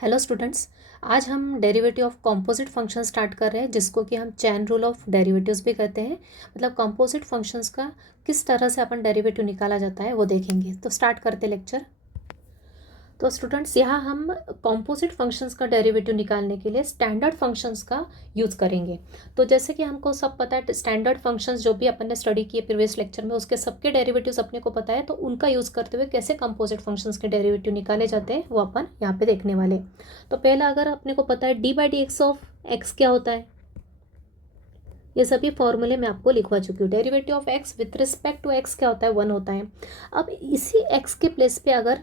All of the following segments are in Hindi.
Hello students. आज हम derivative of composite function start कर रहे हैं, जिसको कि हम चैन रूल ऑफ डेरिवेटिव्स भी कहते हैं। मतलब कॉम्पोजिट फंक्शंस का किस तरह से अपन डेरिवेटिव निकाला जाता है वो देखेंगे। तो स्टार्ट करते लेक्चर। तो स्टूडेंट्स, यहाँ हम कॉम्पोजिट फंक्शंस का डेरिवेटिव निकालने के लिए स्टैंडर्ड फंक्शंस का यूज़ करेंगे। तो जैसे कि हमको सब पता है, स्टैंडर्ड फंक्शंस जो भी अपन ने स्टडी किए प्रीवियस लेक्चर में, उसके सबके डेरिवेटिव्स अपने को पता है। तो उनका यूज़ करते हुए कैसे कॉम्पोजिट फंक्शंस के डेरिवेटिव निकाले जाते हैं वो अपन यहाँ पे देखने वाले। तो पहला, अगर अपने को पता है d by D x of x क्या होता है, ये सभी फॉर्मूले मैं आपको लिखवा चुकी हूँ। Derivative of x with respect to x क्या होता है, 1 होता है। अब इसी एक्स के प्लेस पे अगर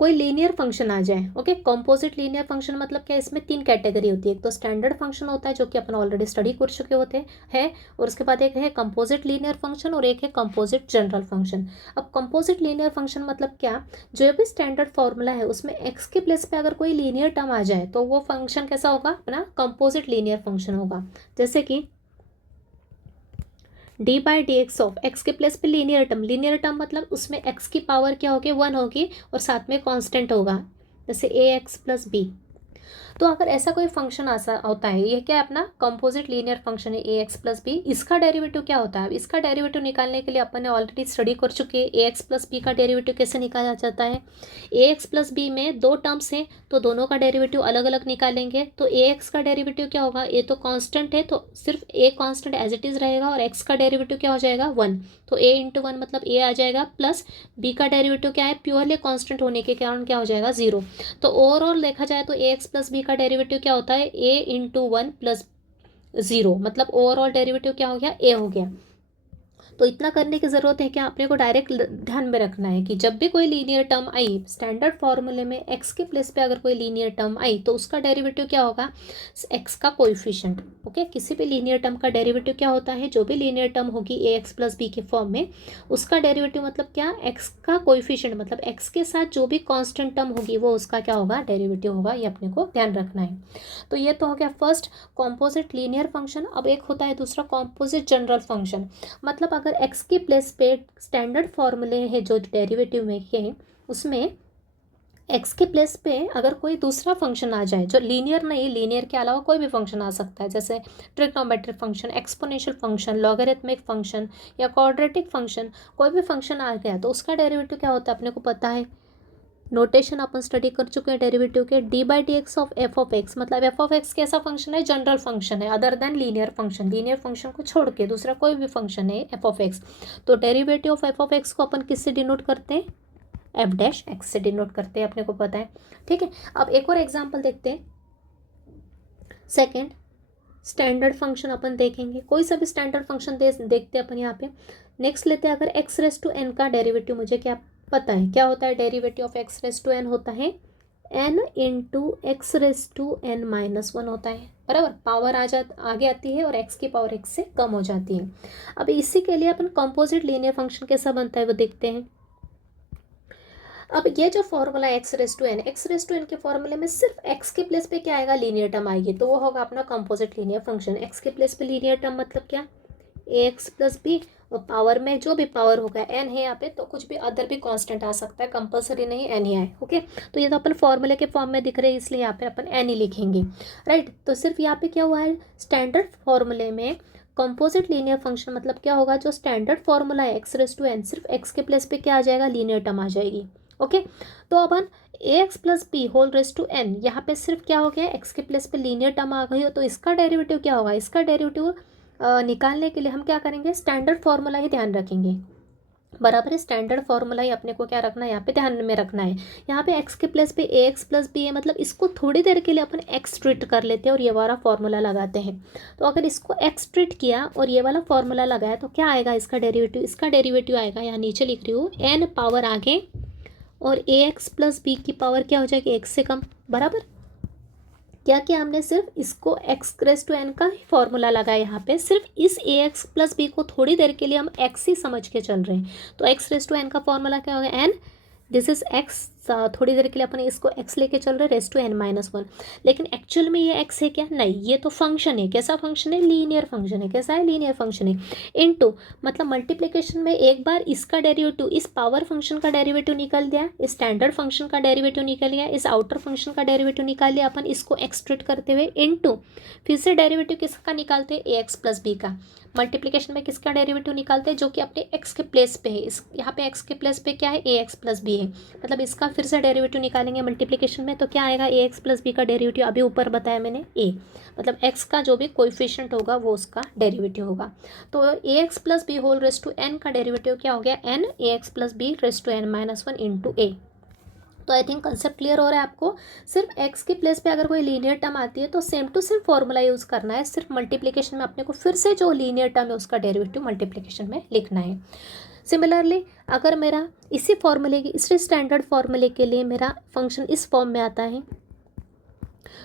कोई लीनियर फंक्शन आ जाए, ओके, कॉम्पोजिट लीनियर फंक्शन मतलब क्या, इसमें 3 कैटेगरी होती है। एक तो स्टैंडर्ड फंक्शन होता है जो कि अपन ऑलरेडी स्टडी कर चुके होते हैं, और उसके बाद एक है कंपोजिट लीनियर फंक्शन और एक है कंपोजिट जनरल फंक्शन। अब कंपोजिट लीनियर फंक्शन मतलब क्या, जो भी स्टैंडर्ड फॉर्मूला है उसमें एक्स के प्लेस पे अगर कोई लीनियर टर्म आ जाए तो वो फंक्शन कैसा होगा, अपना कंपोजिट लीनियर फंक्शन होगा। जैसे कि D by D x of x के प्लेस पे लीनियर टर्म मतलब उसमें एक्स की पावर क्या होगी, 1 होगी, और साथ में कांस्टेंट होगा, जैसे ए एक्स प्लस बी। तो अगर ऐसा कोई फंक्शन ऐसा होता है, ये क्या है, अपना कंपोजिट लीनियर फंक्शन है ए एक्स प्लस बी। इसका डेरिवेटिव क्या होता है, इसका डेरिवेटिव निकालने के लिए अपन ने ऑलरेडी स्टडी कर चुके हैं। ए एक्स प्लस बी का डेरिवेटिव कैसे निकाला जाता है, ए एक्स प्लस बी में 2 टर्म्स हैं तो दोनों का डेरिवेटिव अलग अलग निकालेंगे। तो ए एक्स का डेरिवेटिव क्या होगा, ए तो कांस्टेंट है तो सिर्फ a constant as it is रहेगा, और एक्स का डेरिवेटिव क्या हो जाएगा, 1। तो ए इंटू 1 मतलब ए आ जाएगा, प्लस बी का डेरिवेटिव क्या है, प्योरली कांस्टेंट होने के कारण क्या हो जाएगा, 0। तो ओवरऑल देखा जाए तो ए एक्स प्लस बी का डेरिवेटिव क्या होता है, ए इंटू 1 प्लस 0, मतलब ओवरऑल डेरिवेटिव क्या हो गया, ए हो गया। तो इतना करने की ज़रूरत है कि आपने को डायरेक्ट ध्यान में रखना है कि जब भी कोई लीनियर टर्म आई स्टैंडर्ड फॉर्मूले में, एक्स के प्लेस पे अगर कोई लीनियर टर्म आई तो उसका डेरिवेटिव क्या होगा, एक्स का कोएफिशिएंट। ओके, किसी भी लीनियर टर्म का डेरिवेटिव क्या होता है, जो भी लीनियर टर्म होगी ए एक्स प्लस बी के फॉर्म में, उसका डेरिवेटिव मतलब क्या, एक्स का कोएफिशिएंट, मतलब एक्स के साथ जो भी कांस्टेंट टर्म होगी वो उसका क्या होगा, डेरिवेटिव होगा। ये अपने को ध्यान रखना है। तो ये तो हो गया फर्स्ट कॉम्पोजिट लीनियर फंक्शन। अब एक होता है दूसरा कॉम्पोजिट जनरल फंक्शन। मतलब अगर एक्स के प्लेस पे स्टैंडर्ड फॉर्मूले है जो डेरिवेटिव में है, उसमें एक्स के प्लेस पे अगर कोई दूसरा फंक्शन आ जाए जो लीनियर नहीं, लीनियर के अलावा कोई भी फंक्शन आ सकता है, जैसे trigonometric function, exponential function, logarithmic function या क्वाड्रेटिक फंक्शन, कोई भी फंक्शन आ गया तो उसका डेरिवेटिव क्या होता है अपने को पता है। नोटेशन अपन स्टडी कर चुके हैं डेरिवेटिव के, D by D x of F of x, मतलब एफ ऑफ एक्स कैसा फंक्शन है, जनरल फंक्शन है, other than linear function. Linear function को छोड़ के दूसरा कोई भी फंक्शन है एफ ऑफ एक्स। तो derivative of F of x को अपन किससे डिनोट करते हैं, एफ डैश एक्स से डिनोट करते हैं, अपने को पता है। ठीक है, अब एक और एग्जाम्पल देखते हैं। सेकेंड स्टैंडर्ड फंक्शन अपन देखेंगे, कोई सा भी स्टैंडर्ड फंक्शन देखते हैं अपन यहाँ पे। नेक्स्ट लेते हैं, अगर एक्स रेस टू एन का डेरिवेटिव मुझे क्या पता है, क्या होता है derivative of x raise to N, होता है N into X raise to N minus 1 होता है, बराबर। पावर आगे आती है और एक्स की पावर एक्स से कम हो जाती है। अब इसी के लिए अपन कंपोजिट लीनियर फंक्शन कैसा बनता है वो देखते हैं। अब ये जो formula X raise to N के फॉर्मूले में सिर्फ एक्स के प्लेस पे क्या आएगा, लीनियर टर्म आएगी, तो वो होगा अपना कंपोजिट लीनियर फंक्शन। एक्स के प्लेस पे लीनियर टर्म मतलब क्या, ए एक्स प्लस बी, और पावर में जो भी पावर होगा एन है यहाँ पे, तो कुछ भी अदर भी कांस्टेंट आ सकता है, कंपलसरी नहीं एन ही आए। ओके, तो ये तो अपन फॉर्मूले के फॉर्म में दिख रहे हैं, इसलिए यहाँ पे अपन एन ही लिखेंगे, राइट। तो सिर्फ यहाँ पे क्या हुआ है, स्टैंडर्ड फॉर्मूले में कंपोजिट लीनियर फंक्शन मतलब क्या होगा, जो स्टैंडर्ड फॉर्मूला है एक्स रेस टू एन, सिर्फ एक्स के प्लेस पे क्या आ जाएगा, लीनियर टर्म आ जाएगी। ओके, तो अपन A x plus B whole raise to n, यहाँ पे सिर्फ क्या हो गया, एक्स के प्लेस पे लीनियर टर्म आ गई हो, तो इसका डेरिवेटिव क्या होगा, इसका डेरिवेटिव निकालने के लिए हम क्या करेंगे, स्टैंडर्ड फॉर्मूला ही ध्यान रखेंगे, बराबर है। स्टैंडर्ड फॉर्मूला ही अपने को क्या रखना है, यहाँ पे ध्यान में रखना है। यहाँ पे एक्स के प्लेस पे ए एक्स प्लस बी है, मतलब इसको थोड़ी देर के लिए अपन एक्स ट्रीट कर लेते हैं और ये वाला फॉर्मूला लगाते हैं। तो अगर इसको एक्स ट्रीट किया और ये वाला फॉर्मूला लगाया तो क्या आएगा, इसका डेरिवेटिव आएगा, यहाँ नीचे लिख रही हूँ, एन पावर आगे और ए एक्स प्लस बी की पावर क्या हो जाएगी, एक्स से कम, बराबर। क्या किया हमने, सिर्फ इसको एक्स रेस टू एन का ही फॉर्मूला लगाया यहाँ पे, सिर्फ इस ए एक्स प्लस बी को थोड़ी देर के लिए हम एक्स ही समझ के चल रहे हैं। तो एक्स रेस टू एन का फॉर्मूला क्या होगा, एन, दिस इज एक्स थोड़ी देर के लिए अपन इसको x लेके चल रहे रेस टू n-1, लेकिन एक्चुअल में ये x है क्या? नहीं, ये तो फंक्शन है। कैसा फंक्शन है? लीनियर फंक्शन है। कैसा है? लीनियर फंक्शन है। इनटू मतलब मल्टीप्लिकेशन में एक बार इसका डेरिवेटिव, इस पावर फंक्शन का डेरिवेटिव निकल दिया, इस स्टैंडर्ड फंक्शन का डेरिवेटिव निकल गया, इस आउटर फंक्शन का डेरिवेटिव निकाल लिया अपन इसको एक्सट्रेट करते हुए, इनटू फिर से डेरिवेटिव किसका निकालते हैं? ए एक्स प्लस बी का। मल्टीप्लिकेशन में किसका डेरिवेटिव निकालते हैं? जो कि अपने x के प्लेस पे है। इस यहाँ पे x के प्लेस पे क्या है? ए एक्स प्लस बी है, मतलब इसका फिर से डेरिवेटिव निकालेंगे मल्टीप्लिकेशन में, तो क्या आएगा? ए एक्स प्लस बी का डेरिवेटिव अभी ऊपर बताया मैंने a, मतलब x का जो भी कोएफिशिएंट होगा वो उसका डेरिवेटिव होगा। तो A x plus B whole raise to n का डेरिवेटिव क्या हो गया? n A x plus B raise to n-1 into A. तो आई थिंक कंसेप्ट क्लियर हो रहा है आपको। सिर्फ x के प्लेस पे अगर कोई लीनियर टर्म आती है तो same to same formula use करना है, सिर्फ मल्टीप्लिकेशन में अपने को फिर से जो लीनियर टर्म है उसका डेरिवेटिव मल्टीप्लिकेशन में लिखना है। सिमिलरली अगर मेरा इसी फॉर्मूले की, इसी स्टैंडर्ड फॉर्मूले के लिए मेरा फंक्शन इस फॉर्म में आता है,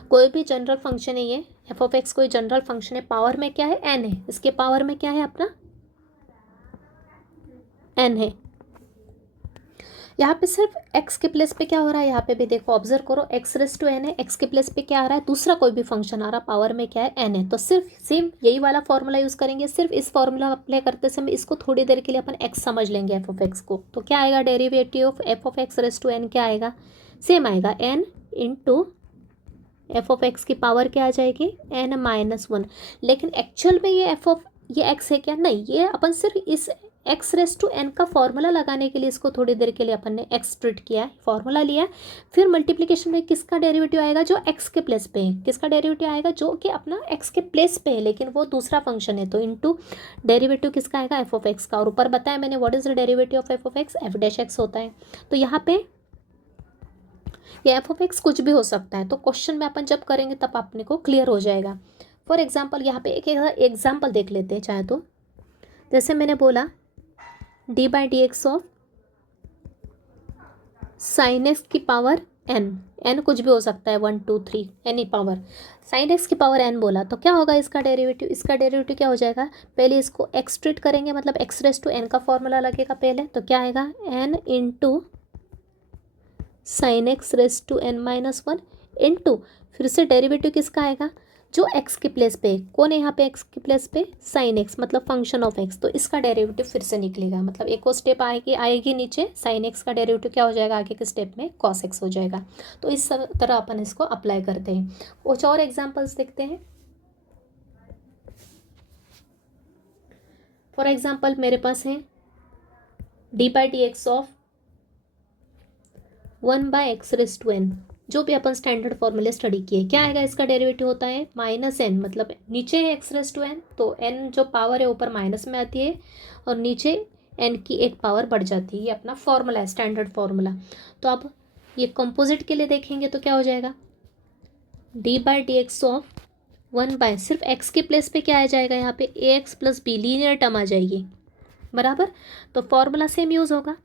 कोई भी जनरल फंक्शन है ये एफ ऑफ एक्स, कोई जनरल फंक्शन है, पावर में क्या है? n है, इसके पावर में क्या है? अपना n है। यहाँ पे सिर्फ x के प्लेस पे क्या हो रहा है? यहाँ पे भी देखो, ऑब्जर्व करो, x रेस टू n है, x के प्लेस पे क्या आ रहा है? दूसरा कोई भी फंक्शन आ रहा, पावर में क्या है? n है। तो सिर्फ सेम यही वाला फॉर्मूला यूज़ करेंगे। सिर्फ इस फॉर्मूला अप्लाई करते समय इसको थोड़ी देर के लिए अपन x समझ लेंगे एफ ऑफ एक्स को। तो क्या आएगा? Derivative of F of x raise to n क्या आएगा? सेम आएगा, n into F of X की पावर क्या आ जाएगी? n-1। लेकिन एक्चुअल में ये ये x है क्या? नहीं, ये अपन सिर्फ इस x रेस टू n का फॉर्मूला लगाने के लिए इसको थोड़ी देर के लिए अपन ने एक्सट्रेट किया है, फॉर्मूला लिया है। फिर मल्टीप्लिकेशन में किसका डेरिवेटिव आएगा? जो x के प्लेस पे है। किसका डेरिवेटिव आएगा? जो कि अपना x के प्लेस पे है, लेकिन वो दूसरा फंक्शन है, तो इनटू डेरिवेटिव किसका आएगा? एफ ऑफ एक्स का। और ऊपर बताया मैंने what is the derivative of F of x? F dash x होता है। तो यहाँ पे ये एफ ऑफ एक्स कुछ भी हो सकता है, तो क्वेश्चन में अपन जब करेंगे तब अपने को क्लियर हो जाएगा। फॉर एग्जाम्पल यहाँ पे एक एग्जाम्पल देख लेते हैं चाहे तो। जैसे मैंने बोला D by D x of sine x की पावर n कुछ भी हो सकता है, 1 2 3 एनी पावर, साइन एक्स की पावर n बोला, तो क्या होगा इसका डेरिवेटिव? इसका डेरिवेटिव क्या हो जाएगा? पहले इसको एक्सट्रेट करेंगे, मतलब x रेस टू n का फॉर्मूला लगेगा पहले, तो क्या आएगा? n into sine X raise to n-1 into फिर से डेरिवेटिव किसका आएगा? जो x के प्लेस पे, कौन है यहाँ पे x के प्लेस पे? साइन x, मतलब फंक्शन ऑफ x, तो इसका डेरिवेटिव फिर से निकलेगा, मतलब एक और स्टेप आएगी नीचे, साइन x का डेरिवेटिव क्या हो जाएगा आगे के स्टेप में? कॉस x हो जाएगा। तो इस तरह अपन इसको अप्लाई करते हैं। कुछ और एग्जाम्पल्स देखते हैं। फॉर एग्जाम्पल मेरे पास है d by D x of 1 by x raise to n, जो भी अपन स्टैंडर्ड फॉर्मूले स्टडी किए, क्या आएगा? इसका डेरिवेटिव होता है -n, मतलब नीचे है एक्स रेस टू n, तो n जो पावर है ऊपर माइनस में आती है और नीचे n की एक पावर बढ़ जाती है। ये अपना फॉर्मूला है, स्टैंडर्ड फॉर्मूला। तो अब ये कंपोजिट के लिए देखेंगे तो क्या हो जाएगा? D by D x of 1 by, सिर्फ x के प्लेस पे क्या आ जाएगा? यहाँ पे ए x plus B, linear term आ जाएगी, बराबर। तो फॉर्मूला सेम यूज़ होगा,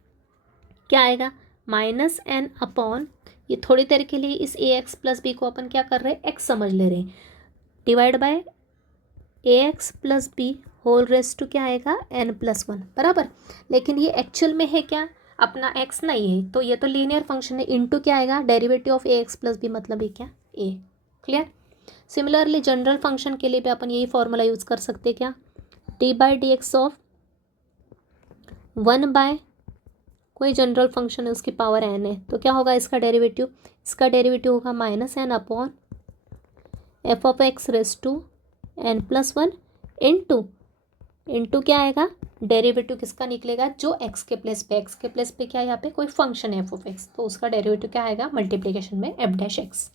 क्या आएगा? -n अपॉन, ये थोड़ी देर के लिए इस ए एक्स प्लस बी को अपन क्या कर रहे हैं? एक्स समझ ले रहे हैं, divide by a x plus B whole raise to क्या आएगा? n+1, बराबर। लेकिन ये एक्चुअल में है क्या? अपना x नहीं है, तो ये तो लीनियर फंक्शन है, इनटू क्या आएगा? Derivative of A x plus b, मतलब ये क्या? a। Clear? Similarly general function के लिए भी अपन यही फॉर्मूला यूज़ कर सकते हैं, क्या? D by D x of 1 by कोई जनरल फंक्शन है उसकी पावर n है, तो क्या होगा इसका डेरिवेटिव? इसका डेरिवेटिव होगा -n upon f of x raise to n+1 into क्या आएगा? डेरिवेटिव किसका निकलेगा? जो x के प्लेस पे, x के प्लेस पे क्या है? यहाँ पे कोई फंक्शन है एफ ऑफ एक्स, तो उसका डेरिवेटिव क्या आएगा? मल्टीप्लिकेशन में एफ डैश एक्स।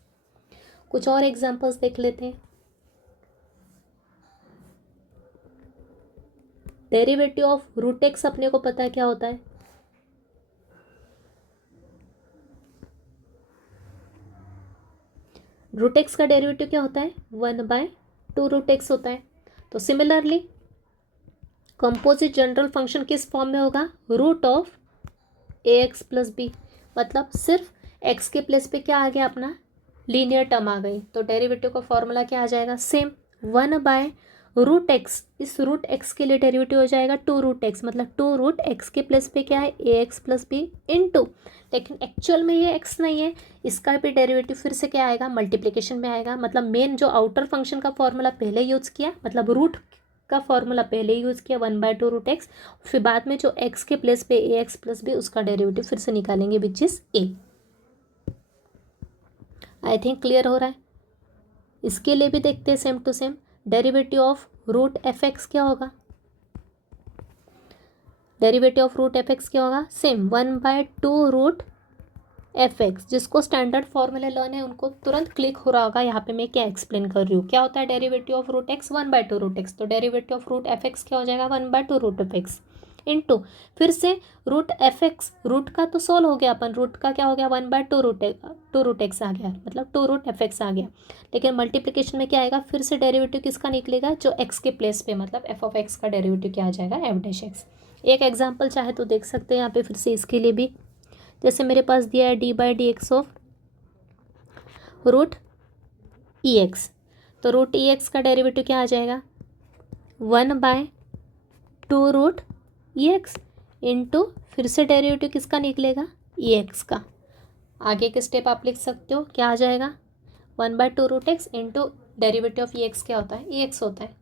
कुछ और एग्जांपल्स देख लेते हैं। डेरिवेटिव ऑफ रूट एक्स अपने को पता है क्या होता है? रूट एक्स का डेरिवेटिव क्या होता है? 1/2 रूट एक्स होता है। तो सिमिलरली कंपोजिट जनरल फंक्शन किस फॉर्म में होगा? Root of A x plus b, मतलब सिर्फ एक्स के प्लेस पे क्या आ गया? अपना लीनियर टर्म आ गई, तो डेरिवेटिव का फॉर्मूला क्या आ जाएगा? सेम 1/√x रूट एक्स, इस रूट एक्स के लिए डेरिवेटिव हो जाएगा टू रूट एक्स, मतलब टू रूट एक्स के प्लेस पे क्या है A x plus B into, लेकिन एक्चुअल में ये एक्स नहीं है, इसका भी डेरिवेटिव फिर से क्या आएगा, मल्टीप्लिकेशन में आएगा। मतलब मेन जो आउटर फंक्शन का फॉर्मूला पहले यूज़ किया, मतलब रूट का फॉर्मूला पहले यूज़ किया 1/2 रूट एक्स, फिर बाद में जो एक्स के प्लेस पे ए एक्स प्लस बी उसका डेरिवेटिव फिर से निकालेंगे which is a. I think clear हो रहा है। इसके लिए भी देखते हैं same to same, derivative of root F x क्या होगा, derivative of root F x क्या होगा, सेम 1/2 रूट एफ एक्स। जिसको स्टैंडर्ड फॉर्मूले लर्न है उनको तुरंत क्लिक हो रहा होगा यहाँ पे मैं क्या एक्सप्लेन कर रही हूँ। क्या होता है derivative of root X, 1/2 root x, तो derivative of root F x क्या हो जाएगा, 1/2 रूट एफ एक्स इंटू फिर से रूट एफ एक्स, रूट का तो सोल्व हो गया अपन, रूट का क्या हो गया 1/2 रूट एक्स आ गया, मतलब 2 रूट एफ एक्स आ गया। लेकिन मल्टीप्लिकेशन में क्या आएगा, फिर से डेरिवेटिव किसका निकलेगा, जो एक्स के प्लेस पे, मतलब एफ ऑफ एक्स का डेरिवेटिव क्या आ जाएगा, एफ डैश एक्स। एक एग्जाम्पल चाहे तो देख सकते हैं यहाँ पे फिर से इसके लिए भी, जैसे मेरे पास दिया है d/dx of root e x, तो रूट ई एक्स का डेरिवेटिव क्या आ जाएगा 1/2 रूट ई एक्स इंटू फिर से डेरिवेटिव किसका निकलेगा, ई एक्स का। आगे के स्टेप आप लिख सकते हो, क्या आ जाएगा 1/2 root x into derivative of e x क्या होता है, ई एक्स होता है।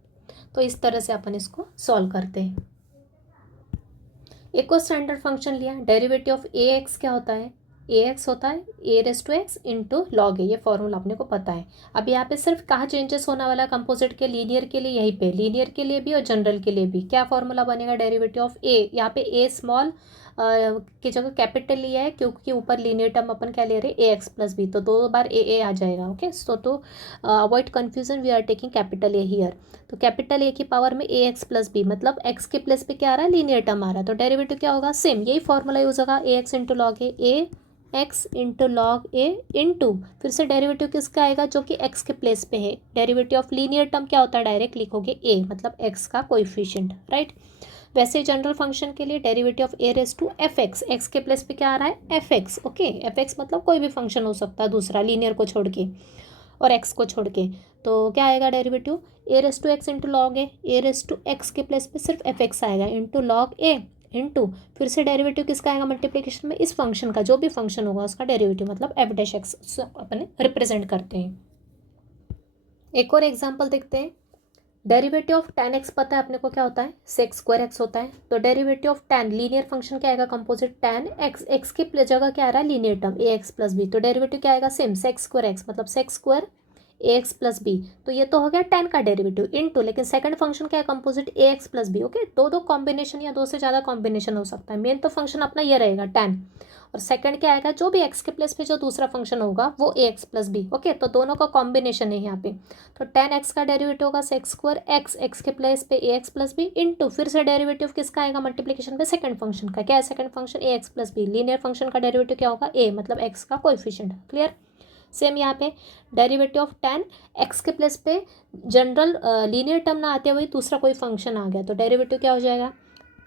तो इस तरह से अपन इसको सॉल्व करते हैं। एक और स्टैंडर्ड फंक्शन लिया, डेरिवेटिव ऑफ ए एक्स क्या होता है, ए एक्स होता है A raise to x into log A, ये फॉर्मूला अपने को पता है। अब यहाँ पे सिर्फ कहाँ चेंजेस होने वाला, कंपोजिट के लीनियर के लिए यहीं पे, लीनियर के लिए भी और जनरल के लिए भी क्या फॉर्मूला बनेगा, डेरिवेटिव ऑफ ए, यहाँ पे ए स्मॉल की जगह कैपिटल लिया है क्योंकि ऊपर लीनियर टर्म अपन क्या ले रहे हैं ए एक्स प्लस बी, तो 2 बार ए आ जाएगा। ओके, सो तो avoid confusion we are taking capital a here. तो कैपिटल ए की पावर में ए एक्स प्लस बी, मतलब एक्स के प्लेस पे क्या आ रहा है, लीनियर टर्म आ रहा है, तो डेरिवेटिव क्या होगा, सेम यही फॉर्मूला यूज होगा, ए x into log A x into log a into फिर से डेरिवेटिव किसका आएगा, जो कि एक्स के प्लेस पे है। डेरिवेटिव ऑफ लीनियर टर्म क्या होता है, डायरेक्ट लिखोगे ए, मतलब एक्स का कोएफिशिएंट, राइट। वैसे जनरल फंक्शन के लिए derivative of a raise to f x, x के प्लेस पे क्या आ रहा है, f x. Okay, f x मतलब कोई भी फंक्शन हो सकता है दूसरा, लीनियर को छोड़ के और एक्स को छोड़ के, तो क्या आएगा derivative a raise to x into log a raise to x के प्लेस पे सिर्फ एफ एक्स आएगा इंटू लॉग ए इंटू फिर से डेरिवेटिव किसका आएगा, मल्टीप्लिकेशन में इस फंक्शन का, जो भी फंक्शन होगा उसका डेरिवेटिव, मतलब F dash x upon represent करते हैं। एक और एग्जांपल देखते हैं, डेरिवेटिव ऑफ tan x पता है अपने को क्या होता है, सेक स्क्वायर एक्स होता है, तो derivative of tan linear function क्या आएगा, कंपोजिट tan x, x की जगह क्या आ रहा है, लीनियर टर्म ए एक्स प्लस बी, तो डेरिवेटिव क्या आएगा, सेम सेक स्क्वायर एक्स, मतलब सेक स्क्वायर ए एक्स प्लस बी, तो ये तो हो गया tan का डेरिवेटिव इनटू, लेकिन सेकंड फंक्शन क्या है, कंपोजिट ए एक्स प्लस बी। ओके, दो कॉम्बिनेशन या दो से ज़्यादा कॉम्बिनेशन हो सकता है, मेन तो फंक्शन अपना ये रहेगा tan, और सेकंड क्या आएगा, जो भी एक्स के प्लेस पे जो दूसरा फंक्शन होगा वो ए एक्स प्लस बी। ओके, तो दोनों का कॉम्बिनेशन है यहाँ पे, तो tan एक्स का डेरिवेटिव होगा सेक स्क्वायर एक्स, एक्स के प्लेस पे ए एक्स प्लस बी इंटू फिर से डेरिवेटिव किसका आएगा, मल्टीप्लिकेशन पे सेकंड फंक्शन का, क्या है second function a x plus B, linear function का डेरिवेटिव क्या होगा ए, मतलब एक्स का कोएफिशिएंट। क्लियर। सेम यहाँ पे डेरिवेटिव ऑफ tan एक्स के प्लेस पे जनरल लीनियर टर्म ना आते हुए दूसरा कोई फंक्शन आ गया, तो डेरिवेटिव क्या हो जाएगा,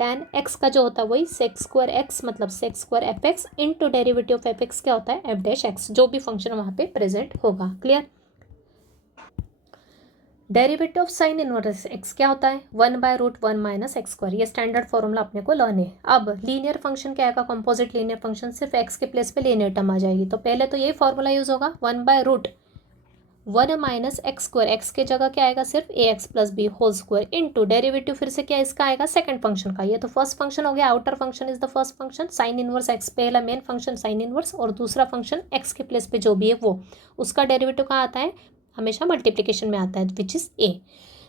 tan एक्स का जो होता है वही सेक स्क्वायर एक्स, मतलब sec square f x into derivative of f x क्या होता है, एफ डैश एक्स, जो भी फंक्शन वहाँ पे प्रेजेंट होगा। Clear. Derivative of sine inverse x क्या होता है, 1/√1 माइनस एक्स स्क्वायर, ये स्टैंडर्ड फॉर्मूला अपने को लर्न है। अब लीनियर फंक्शन क्या आएगा, कंपोजिट लीनियर फंक्शन, सिर्फ एक्स के प्लेस पे लीनियर टर्म आ जाएगी, तो पहले तो यही फॉर्मूला यूज होगा 1/√1 माइनस एक्स स्क्वायर, एक्स के जगह क्या आएगा, सिर्फ a x plus B whole square into derivative फिर से क्या इसका आएगा, सेकंड फंक्शन का, ये तो फर्स्ट फंक्शन हो गया, outer function is the first function, sign inverse x पहला मेन फंक्शन साइन इनवर्स, और दूसरा फंक्शन एक्स के प्लेस पे जो भी है वो, उसका डेरिवेटिव कहाँ आता है, हमेशा मल्टीप्लिकेशन में आता है, which is a.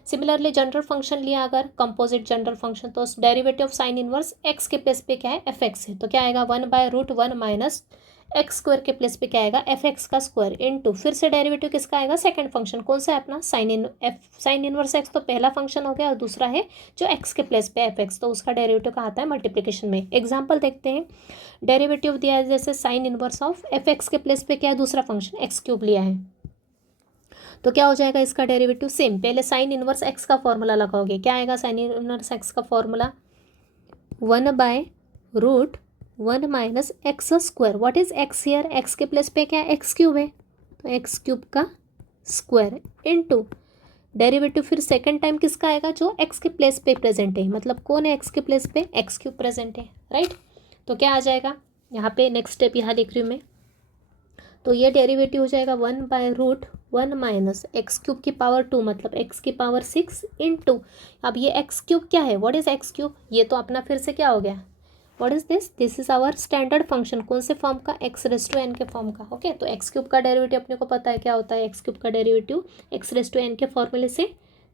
Similarly general function लिया अगर कंपोजिट जनरल फंक्शन, तो derivative of sine inverse x के प्लेस पे क्या है, एफ एक्स है, तो क्या आएगा 1/√1 माइनस एक्स स्क्वायर के प्लेस पे क्या आएगा, एफ एक्स का स्क्वायर इंटू फिर से डेरिवेटिव किसका आएगा, सेकंड फंक्शन, कौन सा है अपना साइन इनवर्स एक्स, तो पहला फंक्शन हो गया, और दूसरा है जो एक्स के प्लेस पे एफ एक्स, तो उसका डेरिवेटिव कहाँ आता है, मल्टीप्लिकेशन में। एग्जाम्पल देखते हैं, डेरिवेटिव दिया है जैसे sign inverse of f x के प्लेस पे क्या है, दूसरा फंक्शन एक्स क्यूब लिया है, तो क्या हो जाएगा इसका डेरिवेटिव, सेम पहले साइन इनवर्स एक्स का फॉर्मूला लगाओगे, क्या आएगा साइन इनवर्स एक्स का formula 1/√1 minus x square, what is x here, x के प्लेस पे क्या है, एक्स क्यूब है, तो एक्स क्यूब का स्क्वायर इंटू डेरिवेटिव फिर सेकंड टाइम किसका आएगा, जो एक्स के प्लेस पे प्रेजेंट है, मतलब कौन है एक्स के प्लेस पे, एक्स क्यूब प्रेजेंट है, राइट। तो क्या आ जाएगा यहाँ पे, नेक्स्ट स्टेप यहाँ लिख रही हूँ मैं, तो ये डेरिवेटिव हो जाएगा 1/√1 माइनस एक्स क्यूब की पावर 2, मतलब एक्स की पावर 6 इंटू, अब ये एक्स क्यूब क्या है, व्हाट इज एक्स क्यूब, ये तो अपना फिर से क्या हो गया, what is this, this is our standard function, कौन से फॉर्म का, एक्स रेस टू एन के फॉर्म का, ओके। तो एक्स क्यूब का डेरिवेटिव अपने को पता है क्या होता है, एक्स क्यूब का derivative x raise to N के फॉर्मूले से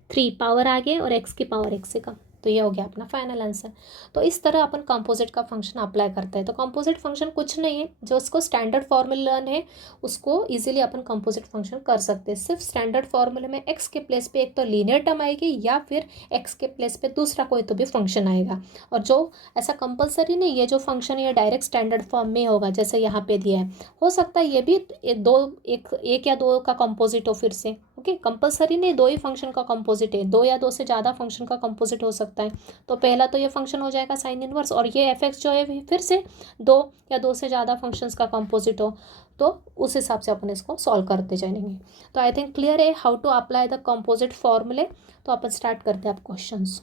3 पावर आगे और एक्स की पावर एक्स से कम, तो ये हो गया अपना फाइनल आंसर। तो इस तरह अपन कंपोजिट का फंक्शन अप्लाई करते हैं। तो कंपोजिट फंक्शन कुछ नहीं है, जो उसको स्टैंडर्ड फॉर्मूला है उसको इजीली अपन कंपोजिट फंक्शन कर सकते हैं। सिर्फ स्टैंडर्ड फॉर्मूले में एक्स के प्लेस पे एक तो लीनियर टर्म आएगी या फिर एक्स के प्लेस पे दूसरा कोई तो भी फंक्शन आएगा, और जो ऐसा कंपलसरी नहीं है जो फंक्शन ये डायरेक्ट स्टैंडर्ड फॉर्म में होगा, जैसे यहाँ पे दिया है, हो सकता है ये भी एक या दो का कंपोजिट हो फिर से, ओके। कंपलसरी नहीं, दो ही फंक्शन का कंपोजिट है, दो या दो से ज़्यादा फंक्शन का कंपोजिट हो सकता है। तो पहला तो ये फंक्शन हो जाएगा साइन इनवर्स, और ये एफ एक्स जो है फिर से दो या दो से ज़्यादा फंक्शंस का कंपोजिट हो, तो उस हिसाब से अपन इसको सॉल्व करते जाएंगे। तो आई थिंक क्लियर है how to apply the composite फॉर्मूले। तो अपन स्टार्ट करते हैं आप क्वेश्चंस।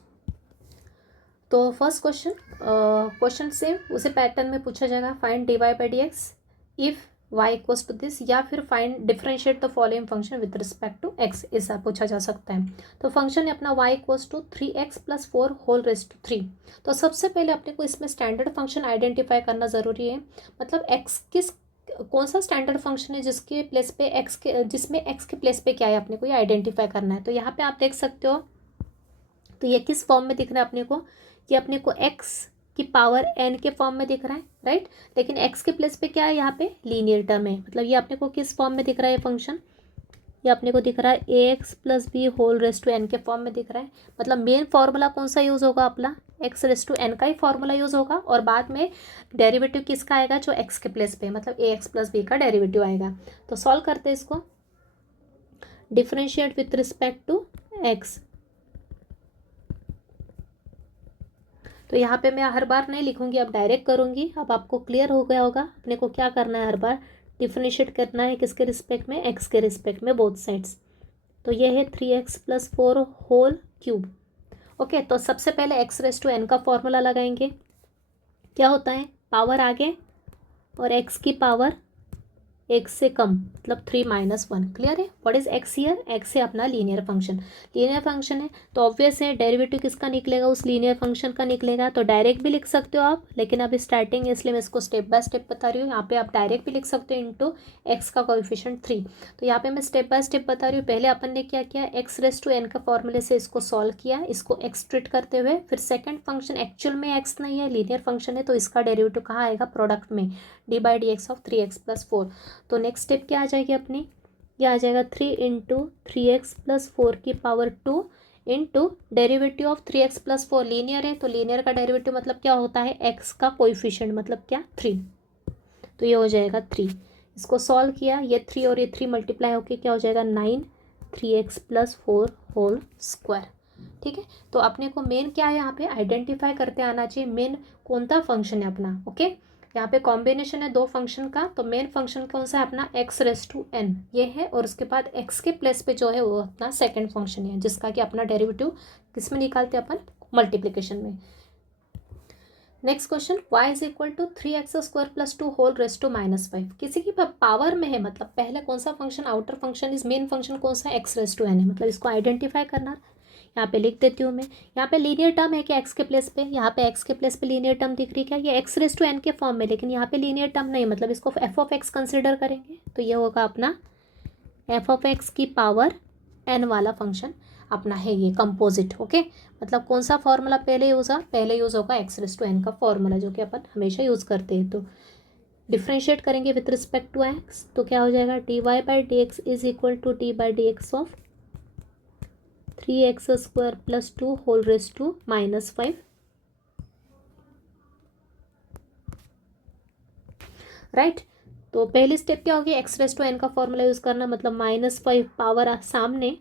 तो फर्स्ट क्वेश्चन से उसे पैटर्न में पूछा जाएगा, find dy by D x if y equals to this, या फिर find differentiate the following function with respect to x, ऐसा पूछा जा सकता है। तो फंक्शन है अपना y equals to 3x + 4 whole raise to 3। तो सबसे पहले अपने को इसमें स्टैंडर्ड फंक्शन आइडेंटिफाई करना ज़रूरी है, मतलब x कौन सा स्टैंडर्ड फंक्शन है जिसके प्लेस पे x के, जिसमें x के प्लेस पे क्या है, अपने को ये आइडेंटिफाई करना है। तो यहाँ पे आप देख सकते हो, तो ये किस फॉर्म में दिख रहा है अपने को, ये अपने को x की पावर n के फॉर्म में दिख रहा है, राइट। लेकिन x के प्लेस पे क्या है, यहाँ पे लीनियर टर्म है, मतलब ये अपने को किस फॉर्म में दिख रहा है, ये फंक्शन ये अपने को दिख रहा है ax + b whole raise to n के फॉर्म में दिख रहा है। मतलब मेन फार्मूला कौन सा यूज़ होगा, अपना x रेस टू n का ही फार्मूला यूज़ होगा, और बाद में डेरिवेटिव किसका आएगा, जो x के प्लेस पे, मतलब ax + b का डेरिवेटिव आएगा। तो सॉल्व करते हैं इसको, differentiate with respect to x। तो यहाँ पे मैं हर बार नहीं लिखूंगी, अब डायरेक्ट करूँगी। अब आपको क्लियर हो गया होगा अपने को क्या करना है, हर बार डिफरेंशिएट करना है किसके रिस्पेक्ट में, एक्स के रिस्पेक्ट में, बोथ साइड्स। तो ये है 3x + 4 होल क्यूब, ओके। तो सबसे पहले एक्स रेस टू एन का फॉर्मूला लगाएंगे, क्या होता है, पावर आगे और एक्स की पावर एक्स से कम, मतलब 3 - 1, क्लियर है। What is x here, x है अपना लीनियर फंक्शन, लीनियर फंक्शन है तो ऑब्वियस है डेरिवेटिव किसका निकलेगा, उस लीनियर फंक्शन का निकलेगा। तो डायरेक्ट भी लिख सकते हो आप, लेकिन अभी स्टार्टिंग है इसलिए मैं इसको स्टेप बाय स्टेप बता रही हूँ। यहाँ पे आप डायरेक्ट भी लिख सकते हो इंटू एक्स का कोएफिशिएंट 3। तो यहाँ पे मैं स्टेप बाय स्टेप बता रही हूँ। पहले अपन ने क्या किया, एक्स रेस टू एन का फॉर्मूले से इसको सॉल्व किया, इसको एक्स ट्रीट करते हुए। फिर सेकेंड फंक्शन एक्चुअल में एक्स नहीं है, लीनियर फंक्शन है, तो इसका डेरिवेटिव कहाँ आएगा, प्रोडक्ट में, dy/dx ऑफ 3x + 4। तो नेक्स्ट स्टेप क्या आ जाएगी अपनी, ये आ जाएगा 3 × 3x + 4 की power 2 into derivative of 3x + 4, linear है तो लीनियर का डेरिवेटिव मतलब क्या होता है, x का कोएफिशिएंट, मतलब क्या, 3। तो ये हो जाएगा 3। इसको सॉल्व किया, ये 3 और ये 3 मल्टीप्लाई होके क्या हो जाएगा 9 3x + 4 होल स्क्वायर, ठीक है। तो अपने को मेन क्या है, यहाँ पे आइडेंटिफाई करते आना चाहिए मेन कौन सा फंक्शन है अपना, ओके। यहाँ पे कॉम्बिनेशन है दो फंक्शन का, तो मेन फंक्शन कौन सा है अपना, एक्स रेस टू एन ये है, और उसके बाद एक्स के प्लेस पे जो है वो अपना सेकंड फंक्शन है, जिसका कि अपना डेरिवेटिव किस में निकालते हैं अपन, मल्टीप्लिकेशन में। Next question, y is equal to 3x² + 2 whole raise to -5। किसी की पावर में है, मतलब पहले कौन सा function, outer function is main function कौन सा, x रेस टू n है, मतलब इसको आइडेंटिफाई करना। यहाँ पे लिख देती हूँ मैं, यहाँ पे लीनियर टर्म है क्या एक्स के प्लेस पे, यहाँ पे एक्स के प्लेस पे लीनियर टर्म दिख रही है क्या, ये एक्स रेस टू एन के फॉर्म में, लेकिन यहाँ पे लीनियर टर्म नहीं, मतलब इसको f(x) कंसिडर करेंगे। तो ये होगा अपना f(x) की पावर n वाला फंक्शन अपना है ये कंपोजिट, ओके। मतलब कौन सा फॉर्मूला पहले यूज़ होगा एक्स रेस टू एन का फॉर्मूला, जो कि अपन हमेशा यूज़ करते हैं। तो डिफ्रेंशिएट करेंगे विथ रिस्पेक्ट टू एक्स, तो क्या हो जाएगा, dy/dx is equal to d/dx of 3x² + 2 whole raise to -5। Right. तो पहली स्टेप क्या होगी, एक्स रेस टू एन का फॉर्मूला यूज़ करना, मतलब -5 पावर सामने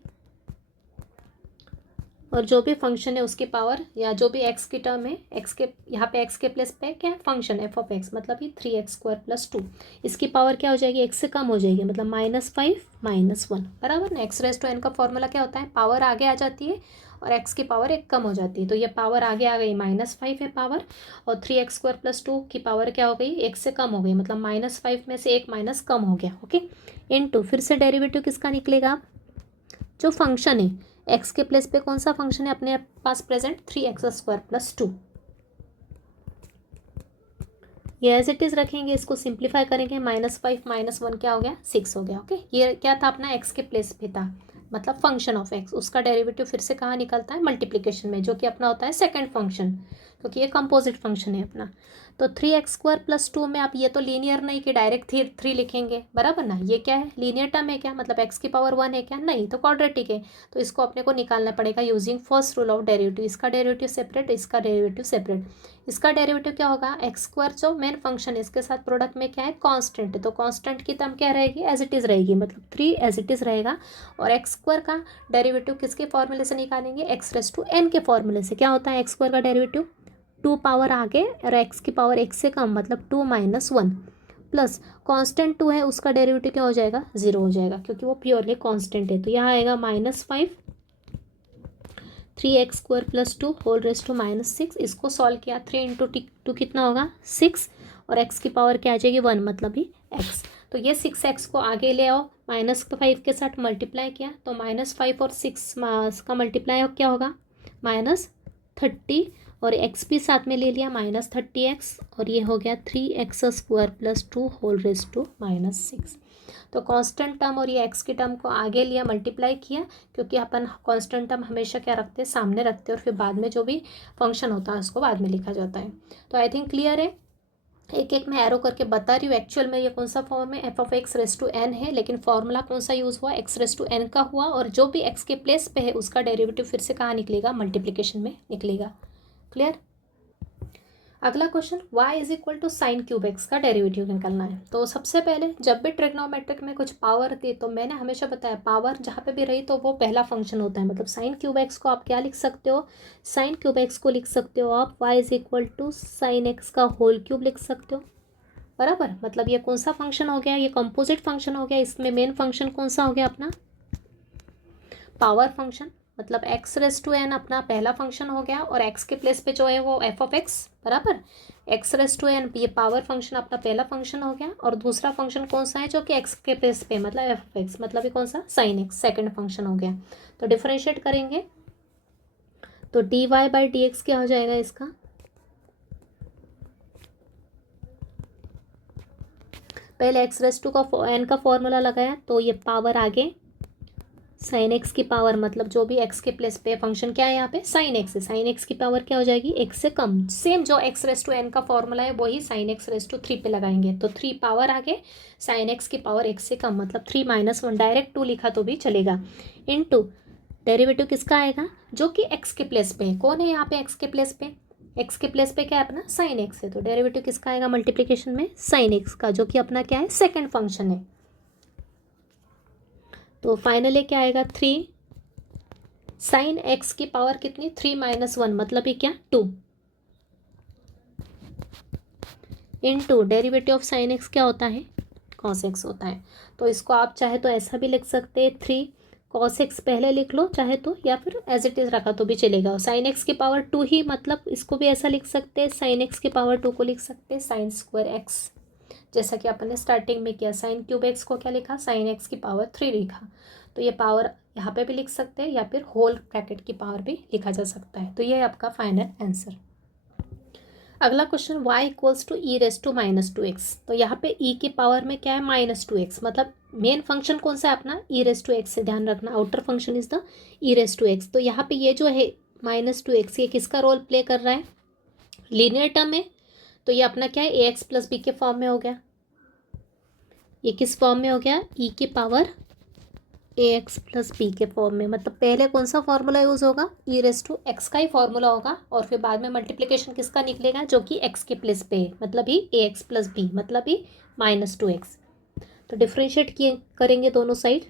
और जो भी फंक्शन है उसकी पावर या जो भी एक्स की टर्म है, एक्स के यहाँ पे एक्स के प्लेस पे क्या है फंक्शन एफ ऑफ एक्स, मतलब ये 3x² + 2, इसकी पावर क्या हो जाएगी एक्स से कम हो जाएगी, मतलब -5 -1 बराबर ना। x⁻n का फॉर्मूला क्या होता है, पावर आगे आ जाती है और एक्स की पावर एक कम हो जाती है, तो ये पावर आगे आ गई -5 है पावर, और 3x² + 2 की पावर क्या हो गई एक से कम हो गई, मतलब -5 में से एक माइनस कम हो गया। ओके, इनटू फिर से डेरिवेटिव किसका निकलेगा, जो फंक्शन है एक्स के प्लेस पे कौन सा फंक्शन है अपने पास प्रेजेंट, 3x² + 2, ये एज इट इज़ रखेंगे, इसको सिंप्लीफाई करेंगे, -5 -1 क्या हो गया 6 हो गया। ओके, ये क्या था अपना एक्स के प्लेस पे था, मतलब फंक्शन ऑफ एक्स, उसका डेरिवेटिव फिर से कहाँ निकलता है मल्टीप्लिकेशन में, जो कि अपना होता है सेकंड फंक्शन, क्योंकि ये कंपोजिट फंक्शन है अपना। तो 3x² + 2 में आप ये तो लीनियर नहीं कि डायरेक्ट 3 लिखेंगे बराबर ना, ये क्या है लीनियर टर्म है क्या, मतलब एक्स की पावर 1 है क्या, नहीं, तो क्वाड्रेटिक है, तो इसको अपने को निकालना पड़ेगा using first rule of derivative, इसका डेरिवेटिव सेपरेट, इसका डेरिवेटिव सेपरेट। इसका डेरिवेटिव क्या होगा, x² जो मेन फंक्शन है इसके साथ प्रोडक्ट में क्या है कांस्टेंट है, तो कांस्टेंट की टर्म क्या रहेगी एज इट इज़ रहेगी, मतलब 3 एज इट इज़ रहेगा, और x² का डेरिवेटिव किसके फॉर्मूले से निकालेंगे, x⁻n के फॉर्मूले से। क्या होता है x² का डेरिवेटिव, 2 पावर आगे और x की पावर एक से कम, मतलब 2 - 1 प्लस कांस्टेंट 2 है उसका डेरिवेटिव क्या हो जाएगा 0 हो जाएगा, क्योंकि वो प्योरली कांस्टेंट है, तो यहाँ आएगा -5 3x² + 2 होल रेज टू -6, इसको सॉल्व किया 3 × 2 कितना होगा 6, और x की पावर क्या आ जाएगी 1, मतलब ही x, तो ये 6x को आगे ले आओ, -5 के साथ मल्टीप्लाई किया तो -5 और 6 का मल्टीप्लाई क्या होगा -30, और x भी साथ में ले लिया -30x, और ये हो गया 3x² + 2 होल रेज टू -6। तो कांस्टेंट टर्म और ये x की टर्म को आगे लिया मल्टीप्लाई किया, क्योंकि अपन कांस्टेंट टर्म हमेशा क्या रखते हैं सामने रखते हैं, और फिर बाद में जो भी फंक्शन होता है उसको बाद में लिखा जाता है। तो आई थिंक क्लियर है, एक एक मैं एरो करके बता रही हूँ एक्चुअल में ये कौन सा फॉर्म है, f(x⁻n) है, लेकिन फॉर्मूला कौन सा यूज़ हुआ x⁻n का हुआ, और जो भी x के प्लेस पे है उसका डेरिवेटिव फिर से कहाँ निकलेगा मल्टीप्लिकेशन में निकलेगा। क्लियर। अगला क्वेश्चन y = sin³ का डेरिवेटिव निकालना है। तो सबसे पहले जब भी ट्रिग्नोमेट्रिक में कुछ पावर थी तो मैंने हमेशा बताया पावर जहाँ पे भी रही तो वो पहला फंक्शन होता है, मतलब sin³ को आप क्या लिख सकते हो, sin³ को लिख सकते हो आप y = sin x का होल क्यूब लिख सकते हो बराबर, मतलब ये कौन सा फंक्शन हो गया, ये कंपोजिट फंक्शन हो गया, इसमें मेन फंक्शन कौन सा हो गया अपना पावर फंक्शन, मतलब x⁻n अपना पहला फंक्शन हो गया, और x के प्लेस पे जो है वो f(x) बराबर, x⁻n ये पावर फंक्शन अपना पहला फंक्शन हो गया, और दूसरा फंक्शन कौन सा है जो कि x के प्लेस पे मतलब f(x), मतलब ये कौन सा sin x सेकेंड फंक्शन हो गया। तो डिफरेंशिएट करेंगे तो dy/dx क्या हो जाएगा इसका, पहले x⁻n का फॉर्मूला लगाया तो ये पावर आगे साइन एक्स की पावर, मतलब जो भी एक्स के प्लेस पे फंक्शन क्या है यहाँ पे साइन एक्स है, साइन एक्स की पावर क्या हो जाएगी एक्स से कम, सेम जो x⁻n का फॉर्मूला है वही साइन x⁻3 पे लगाएंगे, तो 3 पावर आगे साइन एक्स की पावर एक्स से कम, मतलब 3 - 1 डायरेक्ट 2 लिखा तो भी चलेगा, इनटू डेरिवेटिव किसका आएगा जो कि एक्स के प्लेस पे है, कौन है यहाँ पे एक्स के प्लेस पे, एक्स के प्लेस पे क्या है अपना साइन एक्स है, तो डेरिवेटिव किसका आएगा मल्टीप्लिकेशन में साइन एक्स का, जो कि अपना क्या है सेकेंड फंक्शन है। तो फाइनली क्या आएगा 3 साइन एक्स की पावर कितनी 3 - 1, मतलब ये क्या 2, into derivative of sine x क्या होता है कॉस एक्स होता है। तो इसको आप चाहे तो ऐसा भी लिख सकते हैं 3 cos x पहले लिख लो चाहे तो, या फिर एज इट इज़ रखा तो भी चलेगा, साइन एक्स की पावर 2 ही, मतलब इसको भी ऐसा लिख सकते हैं साइन एक्स की पावर 2 को लिख सकते हैं sin² x, जैसा कि अपन ने स्टार्टिंग में किया sin³ को क्या लिखा साइन एक्स की पावर 3 लिखा, तो ये पावर यहाँ पे भी लिख सकते हैं या फिर होल ब्रैकेट की पावर भी लिखा जा सकता है। तो ये है आपका फाइनल आंसर। अगला क्वेश्चन y = e⁻²x, तो यहाँ पे e की पावर में क्या है -2x, मतलब मेन फंक्शन कौन सा है अपना e⁻² से, ध्यान रखना outer function is the e⁻²x, तो यहाँ पे ये जो है -2x ये किसका रोल प्ले कर रहा है लीनियर टर्म है, तो ये अपना क्या है ax + b के फॉर्म में हो गया, ये किस फॉर्म में हो गया e की पावर ax + b के फॉर्म में, मतलब पहले कौन सा फॉर्मूला यूज़ होगा e⁻x का ही फॉर्मूला होगा, और फिर बाद में मल्टीप्लिकेशन किसका निकलेगा जो कि x के प्लेस पे है, मतलब ही ax + b, मतलब ही -2x। तो डिफ्रेंशिएट किए करेंगे दोनों साइड,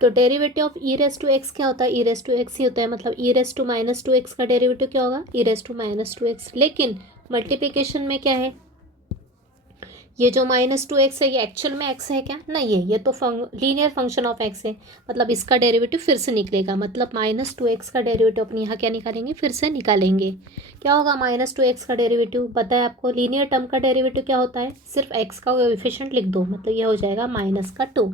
तो derivative of e raise to x क्या होता है, ई रेस टू एक्स ही होता है, मतलब e raise to minus two x का डेरिवेटिव क्या होगा, e raise to minus two x. लेकिन मल्टीप्लिकेशन में क्या है, ये जो माइनस टू एक्स है ये एक्चुअल में एक्स है क्या, नहीं है, ये तो लीनियर फंक्शन ऑफ एक्स है, मतलब इसका डेरिवेटिव फिर से निकलेगा, मतलब माइनस टू एक्स का डेरिवेटिव अपने यहाँ क्या निकालेंगे, फिर से निकालेंगे। क्या होगा, माइनस टू एक्स का डेरिवेटिव बताया आपको, लीनियर टर्म का डेरिवेटिव क्या होता है, सिर्फ एक्स का कोएफिशिएंट लिख दो, मतलब ये हो जाएगा माइनस का टू।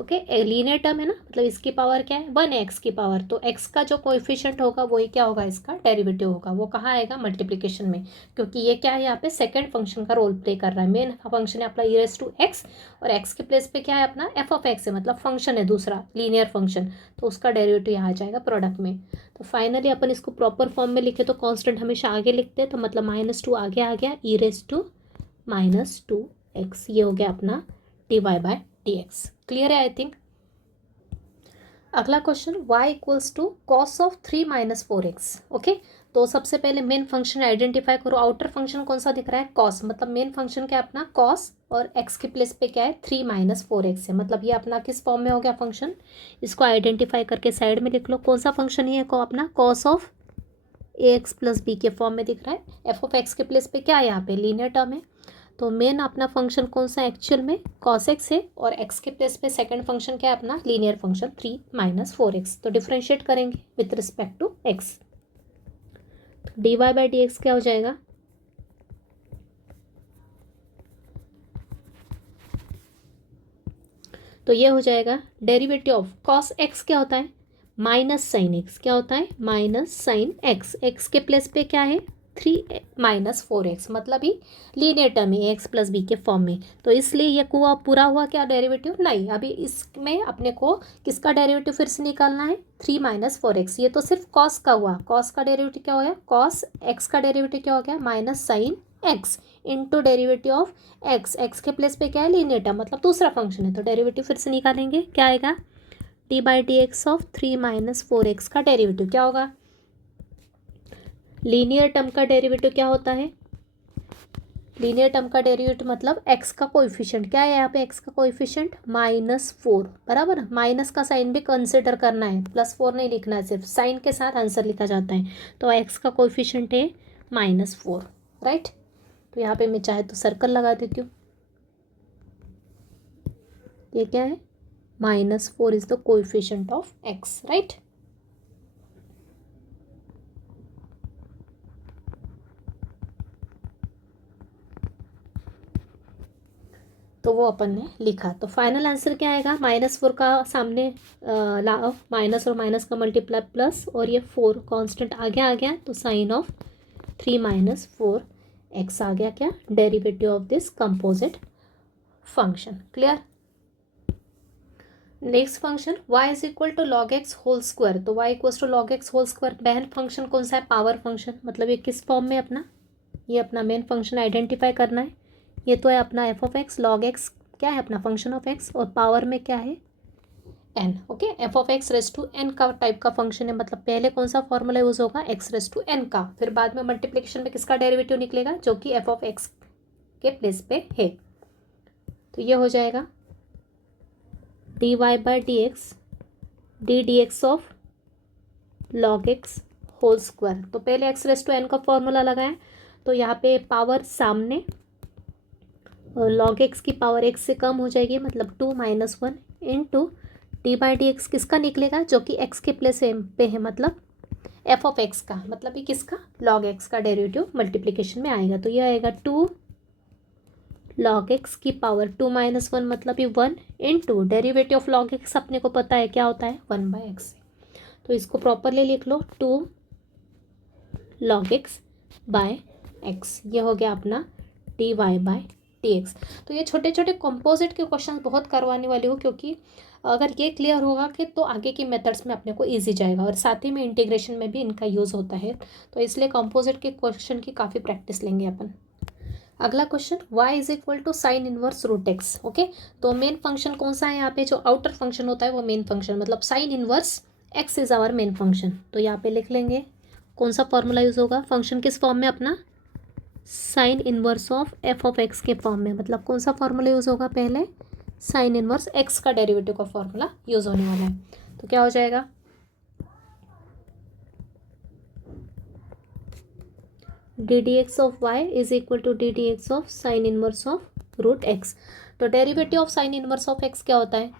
ओके, लीनियर टर्म है ना, मतलब इसकी पावर क्या है, वन है एक्स की पावर, तो एक्स का जो कोएफिशिएंट होगा वही क्या होगा, इसका डेरिवेटिव होगा। वो कहाँ आएगा, मल्टीप्लिकेशन में, क्योंकि ये क्या है, यहाँ पे सेकंड फंक्शन का रोल प्ले कर रहा है। मेन फंक्शन है अपना ई रेस टू एक्स, और एक्स के प्लेस पे क्या है अपना एफ ऑफ एक्स है, मतलब फंक्शन है दूसरा लीनियर फंक्शन, तो उसका डेरिवेटिव यहाँ आ जाएगा प्रोडक्ट में। तो फाइनली अपन इसको प्रॉपर फॉर्म में लिखे तो कॉन्स्टेंट हमेशा आगे लिखते हैं, तो मतलब माइनस टू आगे आ गया, e raise to minus two x, ये हो गया अपना d y by d x. Clear है आई थिंक। अगला question, y equals to cos of 3 minus 4x। Okay, तो सबसे पहले मेन फंक्शन आइडेंटिफाई करो। आउटर फंक्शन कौन सा दिख रहा है, कॉस, मतलब मेन फंक्शन क्या है अपना कॉस, और x के प्लेस पे क्या है 3 माइनस 4x है, मतलब ये अपना किस फॉर्म में हो गया फंक्शन, इसको आइडेंटिफाई करके साइड में लिख लो। कौन सा फंक्शन है को अपना cos of ax plus b के फॉर्म में दिख रहा है, एफ ऑफ एक्स के प्लेस पे क्या है यहाँ पे लीनियर टर्म है, तो मेन अपना फंक्शन कौन सा एक्चुअल में cos x है, और x के प्लेस पे सेकंड फंक्शन क्या है अपना लीनियर फंक्शन 3 माइनस 4x। तो डिफरेंशिएट करेंगे विथ रिस्पेक्ट टू x, तो d y by D x क्या हो जाएगा, तो ये हो जाएगा डेरिवेटिव ऑफ cos x क्या होता है, माइनस साइन x, क्या होता है माइनस साइन x, x के प्लेस पे क्या है 3 माइनस 4x, मतलब ही लीनियर टर्म है एक्स प्लस बी के फॉर्म में, तो इसलिए ये पूरा हुआ क्या डेरिवेटिव, नहीं, अभी इसमें अपने को किसका डेरिवेटिव फिर से निकालना है 3 माइनस 4x। ये तो सिर्फ कॉस का हुआ, कॉस का डेरिवेटिव क्या हो गया, कॉस एक्स का डेरिवेटिव क्या हो गया minus sine x into derivative of x, x के प्लेस पे क्या है लीनियर टर्म, मतलब दूसरा फंक्शन है, तो डेरिवेटिव फिर से निकालेंगे, क्या आएगा D by D x of 3 minus 4x का डेरिवेटिव क्या होगा, लीनियर टर्म का डेरिवेटिव क्या होता है, लीनियर टर्म का डेरिवेटिव मतलब एक्स का कोएफिशिएंट क्या है, यहाँ पे एक्स का कोएफिशिएंट -4, बराबर, माइनस का साइन भी कंसिडर करना है, +4 नहीं लिखना है, सिर्फ साइन के साथ आंसर लिखा जाता है, तो एक्स का कोएफिशिएंट है -4, राइट। तो यहाँ पे मैं चाहे तो सर्कल लगा देती हूँ, ये क्या है -4 is the coefficient of x, right. तो वो अपन ने लिखा, तो फाइनल आंसर क्या आएगा, -4 का सामने लाओ, माइनस और माइनस का मल्टीप्लाई प्लस, और ये 4 कांस्टेंट आगे आ गया, तो साइन ऑफ 3 माइनस 4x आ गया क्या, derivative of this composite function. Clear. Next function y is equal to log x whole square, तो y equal to log x whole square, बहन फंक्शन कौन सा है, पावर फंक्शन, मतलब ये किस फॉर्म में अपना, ये अपना मेन फंक्शन आइडेंटिफाई करना है, ये तो है अपना f of x, log x क्या है अपना फंक्शन ऑफ एक्स, और पावर में क्या है n. Okay, f of x raise to N का टाइप का फंक्शन है, मतलब पहले कौन सा फॉर्मूला यूज होगा एक्स रेस टू एन का, फिर बाद में मल्टीप्लिकेशन में किसका डेरिवेटिव निकलेगा, जो कि एफ ऑफ एक्स के प्लेस पे है, तो ये हो जाएगा d y by D x d x of log x whole square. तो पहले एक्स रेस टू एन का फॉर्मूला लगाएं, तो यहाँ पे पावर सामने, लॉग एक्स की पावर एक्स से कम हो जाएगी, मतलब 2 minus 1 into d by D x किसका निकलेगा, जो कि एक्स के प्लेस पे है, मतलब एफ ऑफ एक्स का, मतलब ये किसका लॉग एक्स का डेरिवेटिव मल्टीप्लिकेशन में आएगा, तो ये आएगा 2 लॉग एक्स की पावर 2 माइनस 1, मतलब ये 1 into derivative of log x अपने को पता है क्या होता है 1 बाई एक्स, तो इसको प्रॉपरली लिख लो 2 लॉग एक्स बाय एक्स, ये हो गया अपना d y by d x. तो ये छोटे छोटे कंपोजिट के क्वेश्चन बहुत करवाने वाली हो, क्योंकि अगर ये क्लियर होगा कि तो आगे की मेथड्स में अपने को इजी जाएगा, और साथ ही में इंटीग्रेशन में भी इनका यूज़ होता है, तो इसलिए कंपोजिट के क्वेश्चन की काफ़ी प्रैक्टिस लेंगे अपन। अगला question, y is equal to sine inverse root x. Okay, तो मेन फंक्शन कौन सा है यहाँ पे, जो आउटर फंक्शन होता है वो मेन फंक्शन, मतलब sine inverse x is our main function, तो यहाँ पे लिख लेंगे कौन सा फॉर्मूला यूज़ होगा, फंक्शन किस फॉर्म में अपना sine inverse of F of x के फॉर्म में, मतलब कौन सा फॉर्मूला यूज़ होगा, पहले साइन इनवर्स एक्स का डेरिवेटिव का फॉर्मूला यूज होने वाला है। तो क्या हो जाएगा, d d x of y is equal to d d x of sine inverse of root x. तो derivative of sine inverse of x क्या होता है,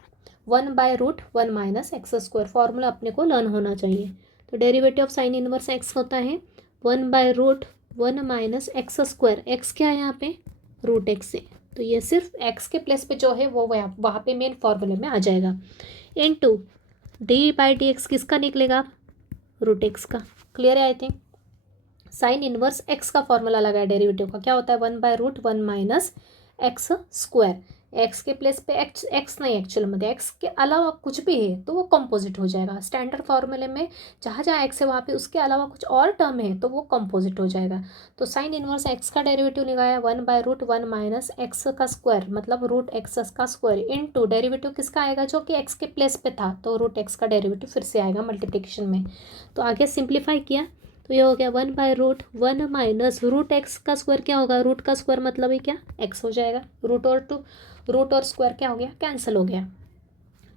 1/√1 माइनस एक्स स्क्वायर। फॉर्मूला अपने को लर्न होना चाहिए। तो derivative of sine inverse x होता है 1/√1 माइनस एक्स स्क्वायर। एक्स क्या है यहाँ पे, रूट एक्स से, तो ये सिर्फ एक्स के प्लेस पे जो है वो वहाँ पे मेन फॉर्मूले में आ जाएगा। इनटू d/dx किसका निकलेगा, रूट एक्स का। क्लियर है I think. Sign inverse x का फॉर्मूला लगा है डेरिवेटिव का, क्या होता है 1/√1 माइनस एक्स स्क्वायर। एक्स के प्लेस पे एक्स नहीं, एक्चुअल में एक्स के अलावा कुछ भी है तो वो कंपोजिट हो जाएगा। स्टैंडर्ड फॉर्मूले में जहाँ जहाँ एक्स है वहाँ पे उसके अलावा कुछ और टर्म है तो वो कंपोजिट हो जाएगा। तो साइन इनवर्स एक्स का डेरिवेटिव निकाला 1/√1 माइनस एक्स का स्क्वायर, मतलब रूट एक्स का स्क्वायर, इनटू डेरिवेटिव किसका आएगा, जो कि एक्स के प्लेस पे था, तो रूट एक्स का डेरिवेटिव फिर से आएगा मल्टीप्लिकेशन में। तो आगे सिंप्लीफाई किया तो ये हो गया 1/√1 माइनस रूट एक्स का स्क्वायर। क्या होगा, रूट का स्क्वायर मतलब ही क्या, एक्स हो जाएगा। रूट और स्क्वायर क्या हो गया, कैंसिल हो गया।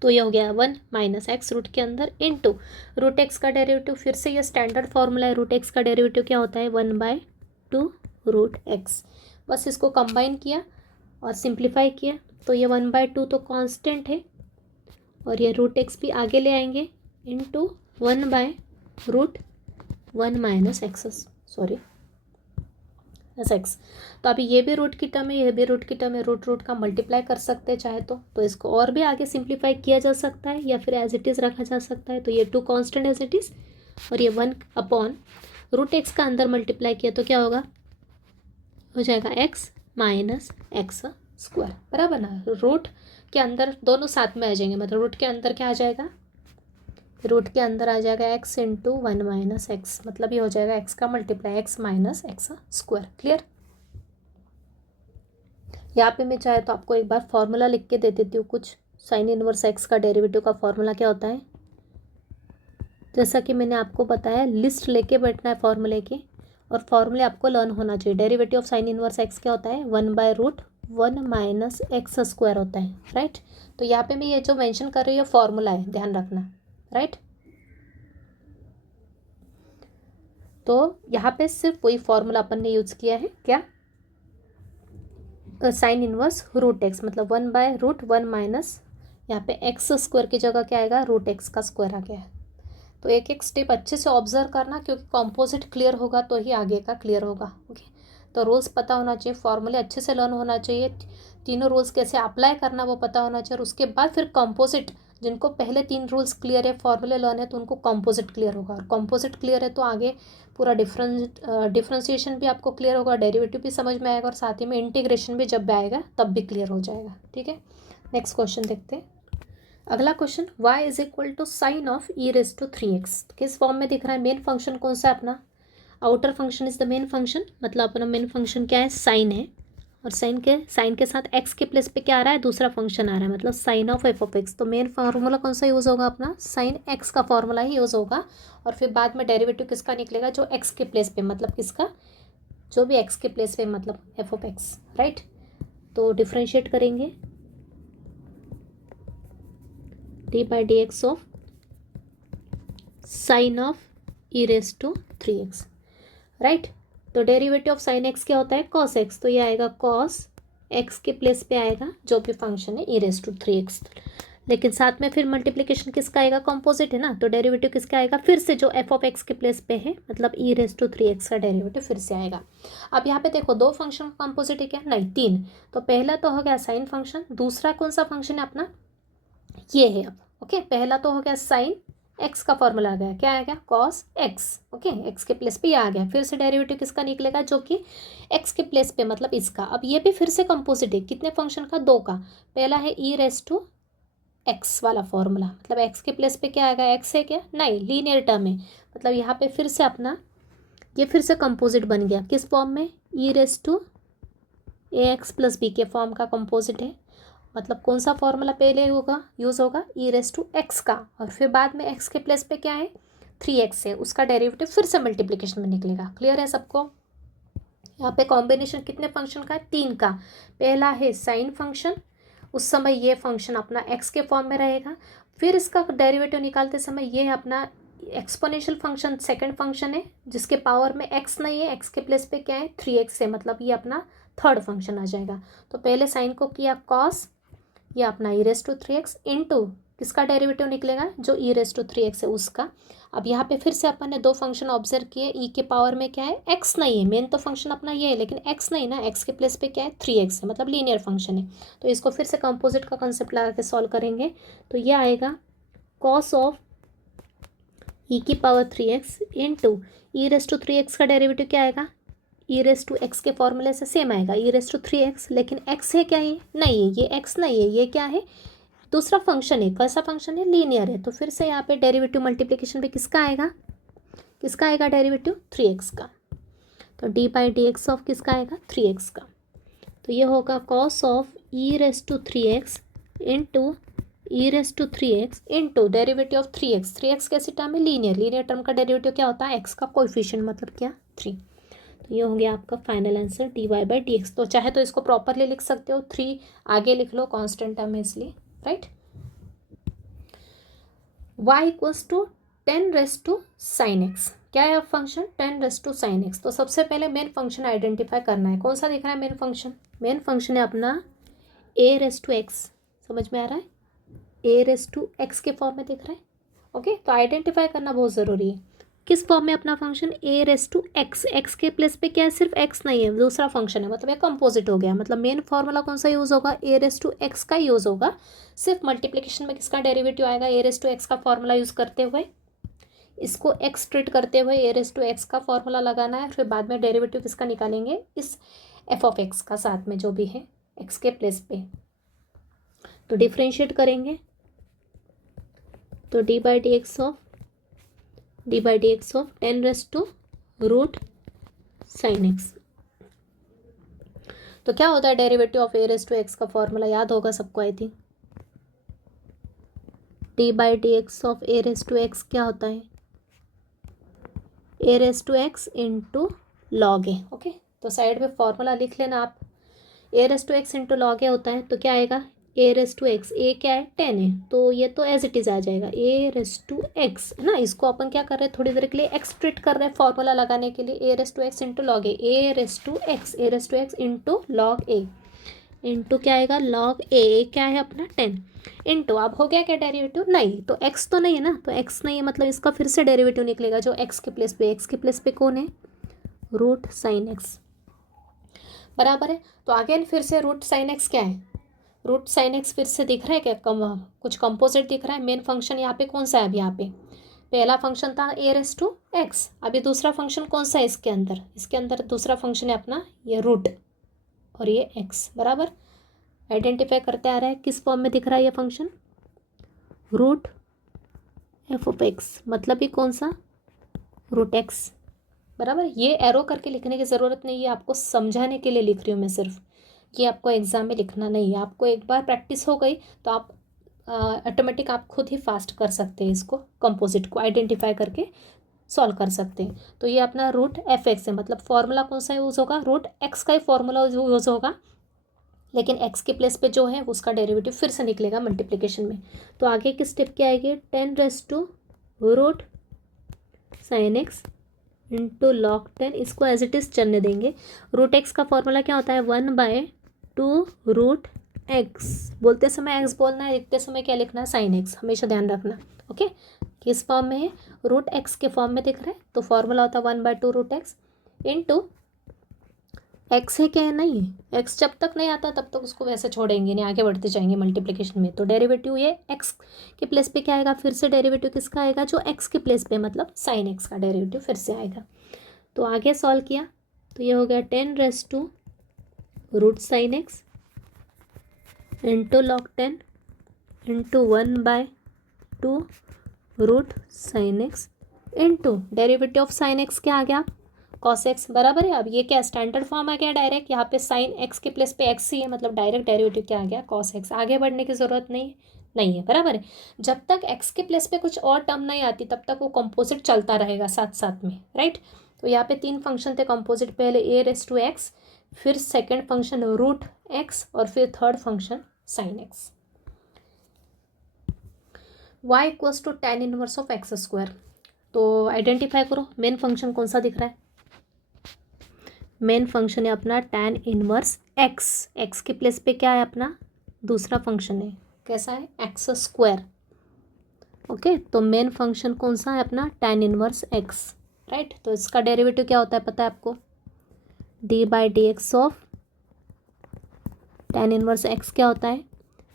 तो ये हो गया 1 माइनस एक्स रूट के अंदर इनटू रूट एक्स का डेरिवेटिव। फिर से ये स्टैंडर्ड फॉर्मूला है, रूट एक्स का डेरिवेटिव क्या होता है 1/2 रूट एक्स। बस इसको कंबाइन किया और सिंप्लीफाई किया तो ये 1/2 तो कांस्टेंट है और ये रूट एक्स भी आगे ले आएंगे into 1/√1 minus x, sorry S x. तो अभी ये भी रूट की टर्म है, ये भी रूट की टर्म है, रूट का मल्टीप्लाई कर सकते हैं चाहे तो इसको और भी आगे सिंप्लीफाई किया जा सकता है या फिर एज इट इज़ रखा जा सकता है। तो ये 2 कांस्टेंट एज इट इज़ और ये 1/√x का अंदर मल्टीप्लाई किया तो क्या होगा, हो जाएगा x माइनस एक्स स्क्वायर, बराबर ना। रूट के अंदर दोनों साथ में आ जाएंगे, मतलब रूट के अंदर क्या आ जाएगा, रूट के अंदर आ जाएगा x इंटू 1 माइनस एक्स, मतलब ये हो जाएगा x का multiply x minus x square. Clear. यहाँ पे मैं चाहे तो आपको एक बार फॉर्मूला लिख के दे देती हूँ कुछ। साइन इनवर्स एक्स का डेरिवेटिव का फॉर्मूला क्या होता है, जैसा कि मैंने आपको बताया लिस्ट लेके बैठना है फॉर्मूले की, और फॉर्मूले आपको लर्न होना चाहिए। Derivative of sine inverse x क्या होता है 1/√1 माइनस एक्स स्क्वायर होता है, राइट। तो यहाँ पे मैं ये जो मेंशन कर रही हूँ फॉर्मूला है, ध्यान रखना, राइट। तो यहाँ पे सिर्फ वही फॉर्मूला अपन ने यूज किया है, क्या, साइन इनवर्स रूट एक्स, मतलब 1/√1 माइनस यहाँ पे एक्स स्क्वायर की जगह क्या आएगा, रूट एक्स का स्क्वायर आ गया है। तो एक एक स्टेप अच्छे से ऑब्जर्व करना, क्योंकि कॉम्पोजिट क्लियर होगा तो ही आगे का क्लियर होगा। ओके, तो रूल्स पता होना चाहिए, फॉर्मूले अच्छे से लर्न होना चाहिए, तीनों रूल्स कैसे अप्लाई करना वो पता होना चाहिए, और उसके बाद फिर कॉम्पोजिट, जिनको पहले 3 रूल्स क्लियर है, फॉर्मूले लर्न है, तो उनको कॉम्पोजिट क्लियर होगा, और कॉम्पोजिट क्लियर है तो आगे पूरा डिफ्रेंशिएशन भी आपको क्लियर होगा, डेरिवेटिव भी समझ में आएगा, और साथ ही में इंटीग्रेशन भी जब भी आएगा तब भी क्लियर हो जाएगा। ठीक है, नेक्स्ट क्वेश्चन देखते हैं। अगला question, y is equal to sine of e⁻³ किस फॉर्म में दिख रहा है, मेन फंक्शन कौन सा है अपना, outer function is the main function, मतलब अपना मेन फंक्शन क्या है, साइन है, और साइन के साथ x के प्लेस पे क्या आ रहा है, दूसरा फंक्शन आ रहा है, मतलब साइन ऑफ f(x). तो मेन फार्मूला कौन सा यूज़ होगा अपना, साइन x का फॉर्मूला ही यूज़ होगा, और फिर बाद में डेरिवेटिव किसका निकलेगा, जो x के प्लेस पे, मतलब किसका, जो भी x के प्लेस पे, मतलब f(x), राइट। तो डिफ्रेंशिएट करेंगे d/dx of sine of e⁻³x, right. तो डेरिवेटिव ऑफ साइन एक्स क्या होता है, कॉस एक्स, तो ये आएगा कॉस एक्स के प्लेस पे आएगा जो भी फंक्शन है e⁻³x, लेकिन साथ में फिर मल्टीप्लिकेशन किसका आएगा, कॉम्पोजिट है ना, तो डेरिवेटिव किसका आएगा, फिर से जो f(x) के प्लेस पे है, मतलब e⁻³ का डेरिवेटिव फिर से आएगा। अब यहाँ पे देखो 2 फंक्शन का कॉम्पोजिट है क्या, नहीं 3। तो पहला तो हो गया साइन फंक्शन, दूसरा कौन सा फंक्शन है अपना, ये है। अब ओके, पहला तो हो गया साइन एक्स का फॉर्मूला आ गया, क्या आ गया, कॉस एक्स। ओके, एक्स के प्लेस पे ये आ गया, फिर से डेरिवेटिव किसका निकलेगा, जो कि एक्स के प्लेस पे, मतलब इसका। अब ये भी फिर से कंपोजिट है, कितने फंक्शन का, 2 का। पहला है e⁻x वाला फॉर्मूला, मतलब एक्स के प्लेस पे क्या आएगा, एक्स है क्या, नहीं, लीनियर टर्म है, मतलब यहाँ पे फिर से अपना ये फिर से कंपोजिट बन गया, किस फॉर्म में, e⁻ax + b के फॉर्म का कंपोजिट है। मतलब कौन सा फॉर्मूला पहले होगा, यूज़ होगा e⁻x का, और फिर बाद में x के प्लेस पे क्या है, 3x है, उसका डेरिवेटिव फिर से मल्टीप्लिकेशन में निकलेगा। क्लियर है सबको। यहाँ पे कॉम्बिनेशन कितने फंक्शन का है, 3 का। पहला है साइन फंक्शन, उस समय ये फंक्शन अपना एक्स के फॉर्म में रहेगा। फिर इसका डेरिवेटिव निकालते समय ये अपना एक्सपोनेंशियल फंक्शन सेकंड फंक्शन है जिसके पावर में एक्स नहीं है, एक्स के प्लेस पे क्या है 3x है, मतलब ये अपना थर्ड फंक्शन आ जाएगा। तो पहले साइन को किया कॉस, ये अपना e⁻³ इनटू किसका डेरिवेटिव निकलेगा जो e⁻³ है उसका। अब यहाँ पे फिर से अपन ने दो फंक्शन ऑब्जर्व किए, e के पावर में क्या है x नहीं है, मेन तो फंक्शन अपना ये है लेकिन x नहीं ना, x के प्लेस पे क्या है 3x है, मतलब लीनियर फंक्शन है। तो इसको फिर से कंपोजिट का कंसेप्ट लगा के सॉल्व करेंगे तो ये आएगा कॉस ऑफ e की पावर 3x इनटू e⁻³ का डेरिवेटिव क्या आएगा e⁻x के फॉर्मूले से सेम आएगा e⁻3x, लेकिन x है क्या ये नहीं है, ये x नहीं है, ये क्या है दूसरा फंक्शन है। कैसा फंक्शन है लीनियर है। तो फिर से यहाँ पे डेरिवेटिव मल्टीप्लिकेशन पे किसका आएगा डेरिवेटिव 3x का। तो d/dx ऑफ किसका आएगा 3x का। तो ये होगा cos of e⁻3x into e⁻3x into derivative of 3x कैसी टर्म है लीनियर टर्म का डेरिवेटिव क्या होता है x का कोएफिशिएंट मतलब क्या 3। तो ये हो गया आपका फाइनल आंसर dy/dx। तो चाहे तो इसको प्रॉपरली लिख सकते हो, 3 आगे लिख लो, कांस्टेंट टर्म है इसलिए, right. y equals to 10⁻sin x, क्या है फंक्शन 10⁻sin x। तो सबसे पहले मेन फंक्शन आइडेंटिफाई करना है। कौन सा दिख रहा है मेन फंक्शन है अपना a⁻x, समझ में आ रहा है a⁻x के फॉर्म में दिख रहा है। ओके, तो आइडेंटिफाई करना बहुत ज़रूरी है किस फॉर्म में अपना फंक्शन a⁻x, x के प्लेस पे क्या है सिर्फ x नहीं है, दूसरा फंक्शन है, मतलब ये कंपोजिट हो गया। मतलब मेन फॉर्मूला कौन सा यूज़ होगा a⁻x का यूज़ होगा। सिर्फ मल्टीप्लिकेशन में किसका डेरिवेटिव आएगा a⁻x का फॉर्मूला यूज़ करते हुए, इसको x ट्रीट करते हुए a⁻x का फॉर्मूला लगाना है। फिर बाद में डेरिवेटिव किसका निकालेंगे इस f(x) का साथ में जो भी है x के प्लेस पे। तो डिफ्रेंशिएट करेंगे तो d/dx ऑफ 10⁻√sin x। तो क्या होता है डेरिवेटिव ऑफ a⁻x का फॉर्मूला याद होगा सबको I think. d/dx of a⁻x क्या होता है a⁻x into log a। Okay, तो साइड में फॉर्मूला लिख लेना आप। a⁻x इंटू log a होता है तो क्या आएगा a⁻x, a क्या है 10 है तो ये तो एज इट इज़ आ जाएगा a⁻x है ना। इसको अपन क्या कर रहे हैं थोड़ी देर के लिए x ट्रीट कर रहे हैं फॉर्मूला लगाने के लिए a⁻x into log a, a⁻x into log a into क्या आएगा log a क्या है अपना 10 इंटू। अब हो गया क्या डेरिवेटिव नहीं, तो x तो नहीं है ना, तो x नहीं है मतलब इसका फिर से डेरिवेटिव निकलेगा जो x के प्लेस पे कौन है √sin x बराबर है। तो अगेन फिर से √sin x क्या है √sin x फिर से दिख रहा है क्या कुछ कंपोजिट दिख रहा है। मेन फंक्शन यहाँ पे कौन सा है, अब यहाँ पे पहला फंक्शन था a⁻x, अभी दूसरा फंक्शन कौन सा है इसके अंदर दूसरा फंक्शन है अपना ये रूट और ये x बराबर आइडेंटिफाई करते आ रहा है। किस फॉर्म में दिख रहा है ये फंक्शन √f(x), मतलब ये कौन सा √x बराबर। ये एरो करके लिखने की ज़रूरत नहीं है, आपको समझाने के लिए लिख रही हूँ मैं सिर्फ, ये आपको एग्जाम में लिखना नहीं है। आपको एक बार प्रैक्टिस हो गई तो आप ऑटोमेटिक आप खुद ही फास्ट कर सकते हैं, इसको कंपोजिट को आइडेंटिफाई करके सॉल्व कर सकते हैं। तो ये अपना √f(x) है, मतलब फॉर्मूला कौन सा यूज़ होगा √x का ही फॉर्मूला यूज़ होगा, लेकिन x के प्लेस पे जो है उसका डेरिवेटिव फिर से निकलेगा मल्टीप्लिकेशन में। तो आगे की स्टेप क्या आएगी 10⁻√sin x इंटू log 10, इसको एज इट इज़ चलने देंगे। √x का फॉर्मूला क्या होता है 1/2√x, बोलते समय x बोलना है, लिखते समय क्या लिखना है sin x, हमेशा ध्यान रखना। ओके, किस फॉर्म में है √x के फॉर्म में दिख रहा है तो फॉर्मूला होता है 1/2√x इंटू x है क्या है नहीं है, x जब तक नहीं आता तब तक उसको वैसे छोड़ेंगे नहीं, आगे बढ़ते जाएंगे मल्टीप्लिकेशन में। तो डेरिवेटिव ये x के प्लेस पे क्या आएगा फिर से डेरिवेटिव किसका आएगा जो x के प्लेस पे मतलब sin x का डेरिवेटिव फिर से आएगा। तो आगे सॉल्व किया तो ये हो गया 10⁻√sin x into log 10 into 1/2√sin x into derivative of sin x क्या आ गया cos x बराबर है। अब ये क्या स्टैंडर्ड फॉर्म आ गया डायरेक्ट, यहाँ पे sin x के प्लेस पे x ही है, मतलब डायरेक्ट डेरिवेटिव क्या आ गया cos x। आगे बढ़ने की ज़रूरत नहीं है बराबर है। जब तक x के प्लेस पे कुछ और टर्म नहीं आती तब तक वो कंपोजिट चलता रहेगा साथ साथ में, राइट। तो यहाँ पे 3 फंक्शन थे कंपोजिट, पहले a⁻x, फिर सेकेंड फंक्शन √x और फिर third function sine x. Y equals to tan inverse of x square. तो आइडेंटिफाई करो मेन फंक्शन कौन सा दिख रहा है। मेन फंक्शन है अपना tan इनवर्स एक्स। एक्स के प्लेस पे क्या है अपना दूसरा फंक्शन है, कैसा है, एक्स स्क्वायर। ओके, तो मेन फंक्शन कौन सा है अपना tan इनवर्स एक्स, राइट। तो इसका डेरिवेटिव क्या होता है पता है आपको, d/dx of tan inverse x क्या होता है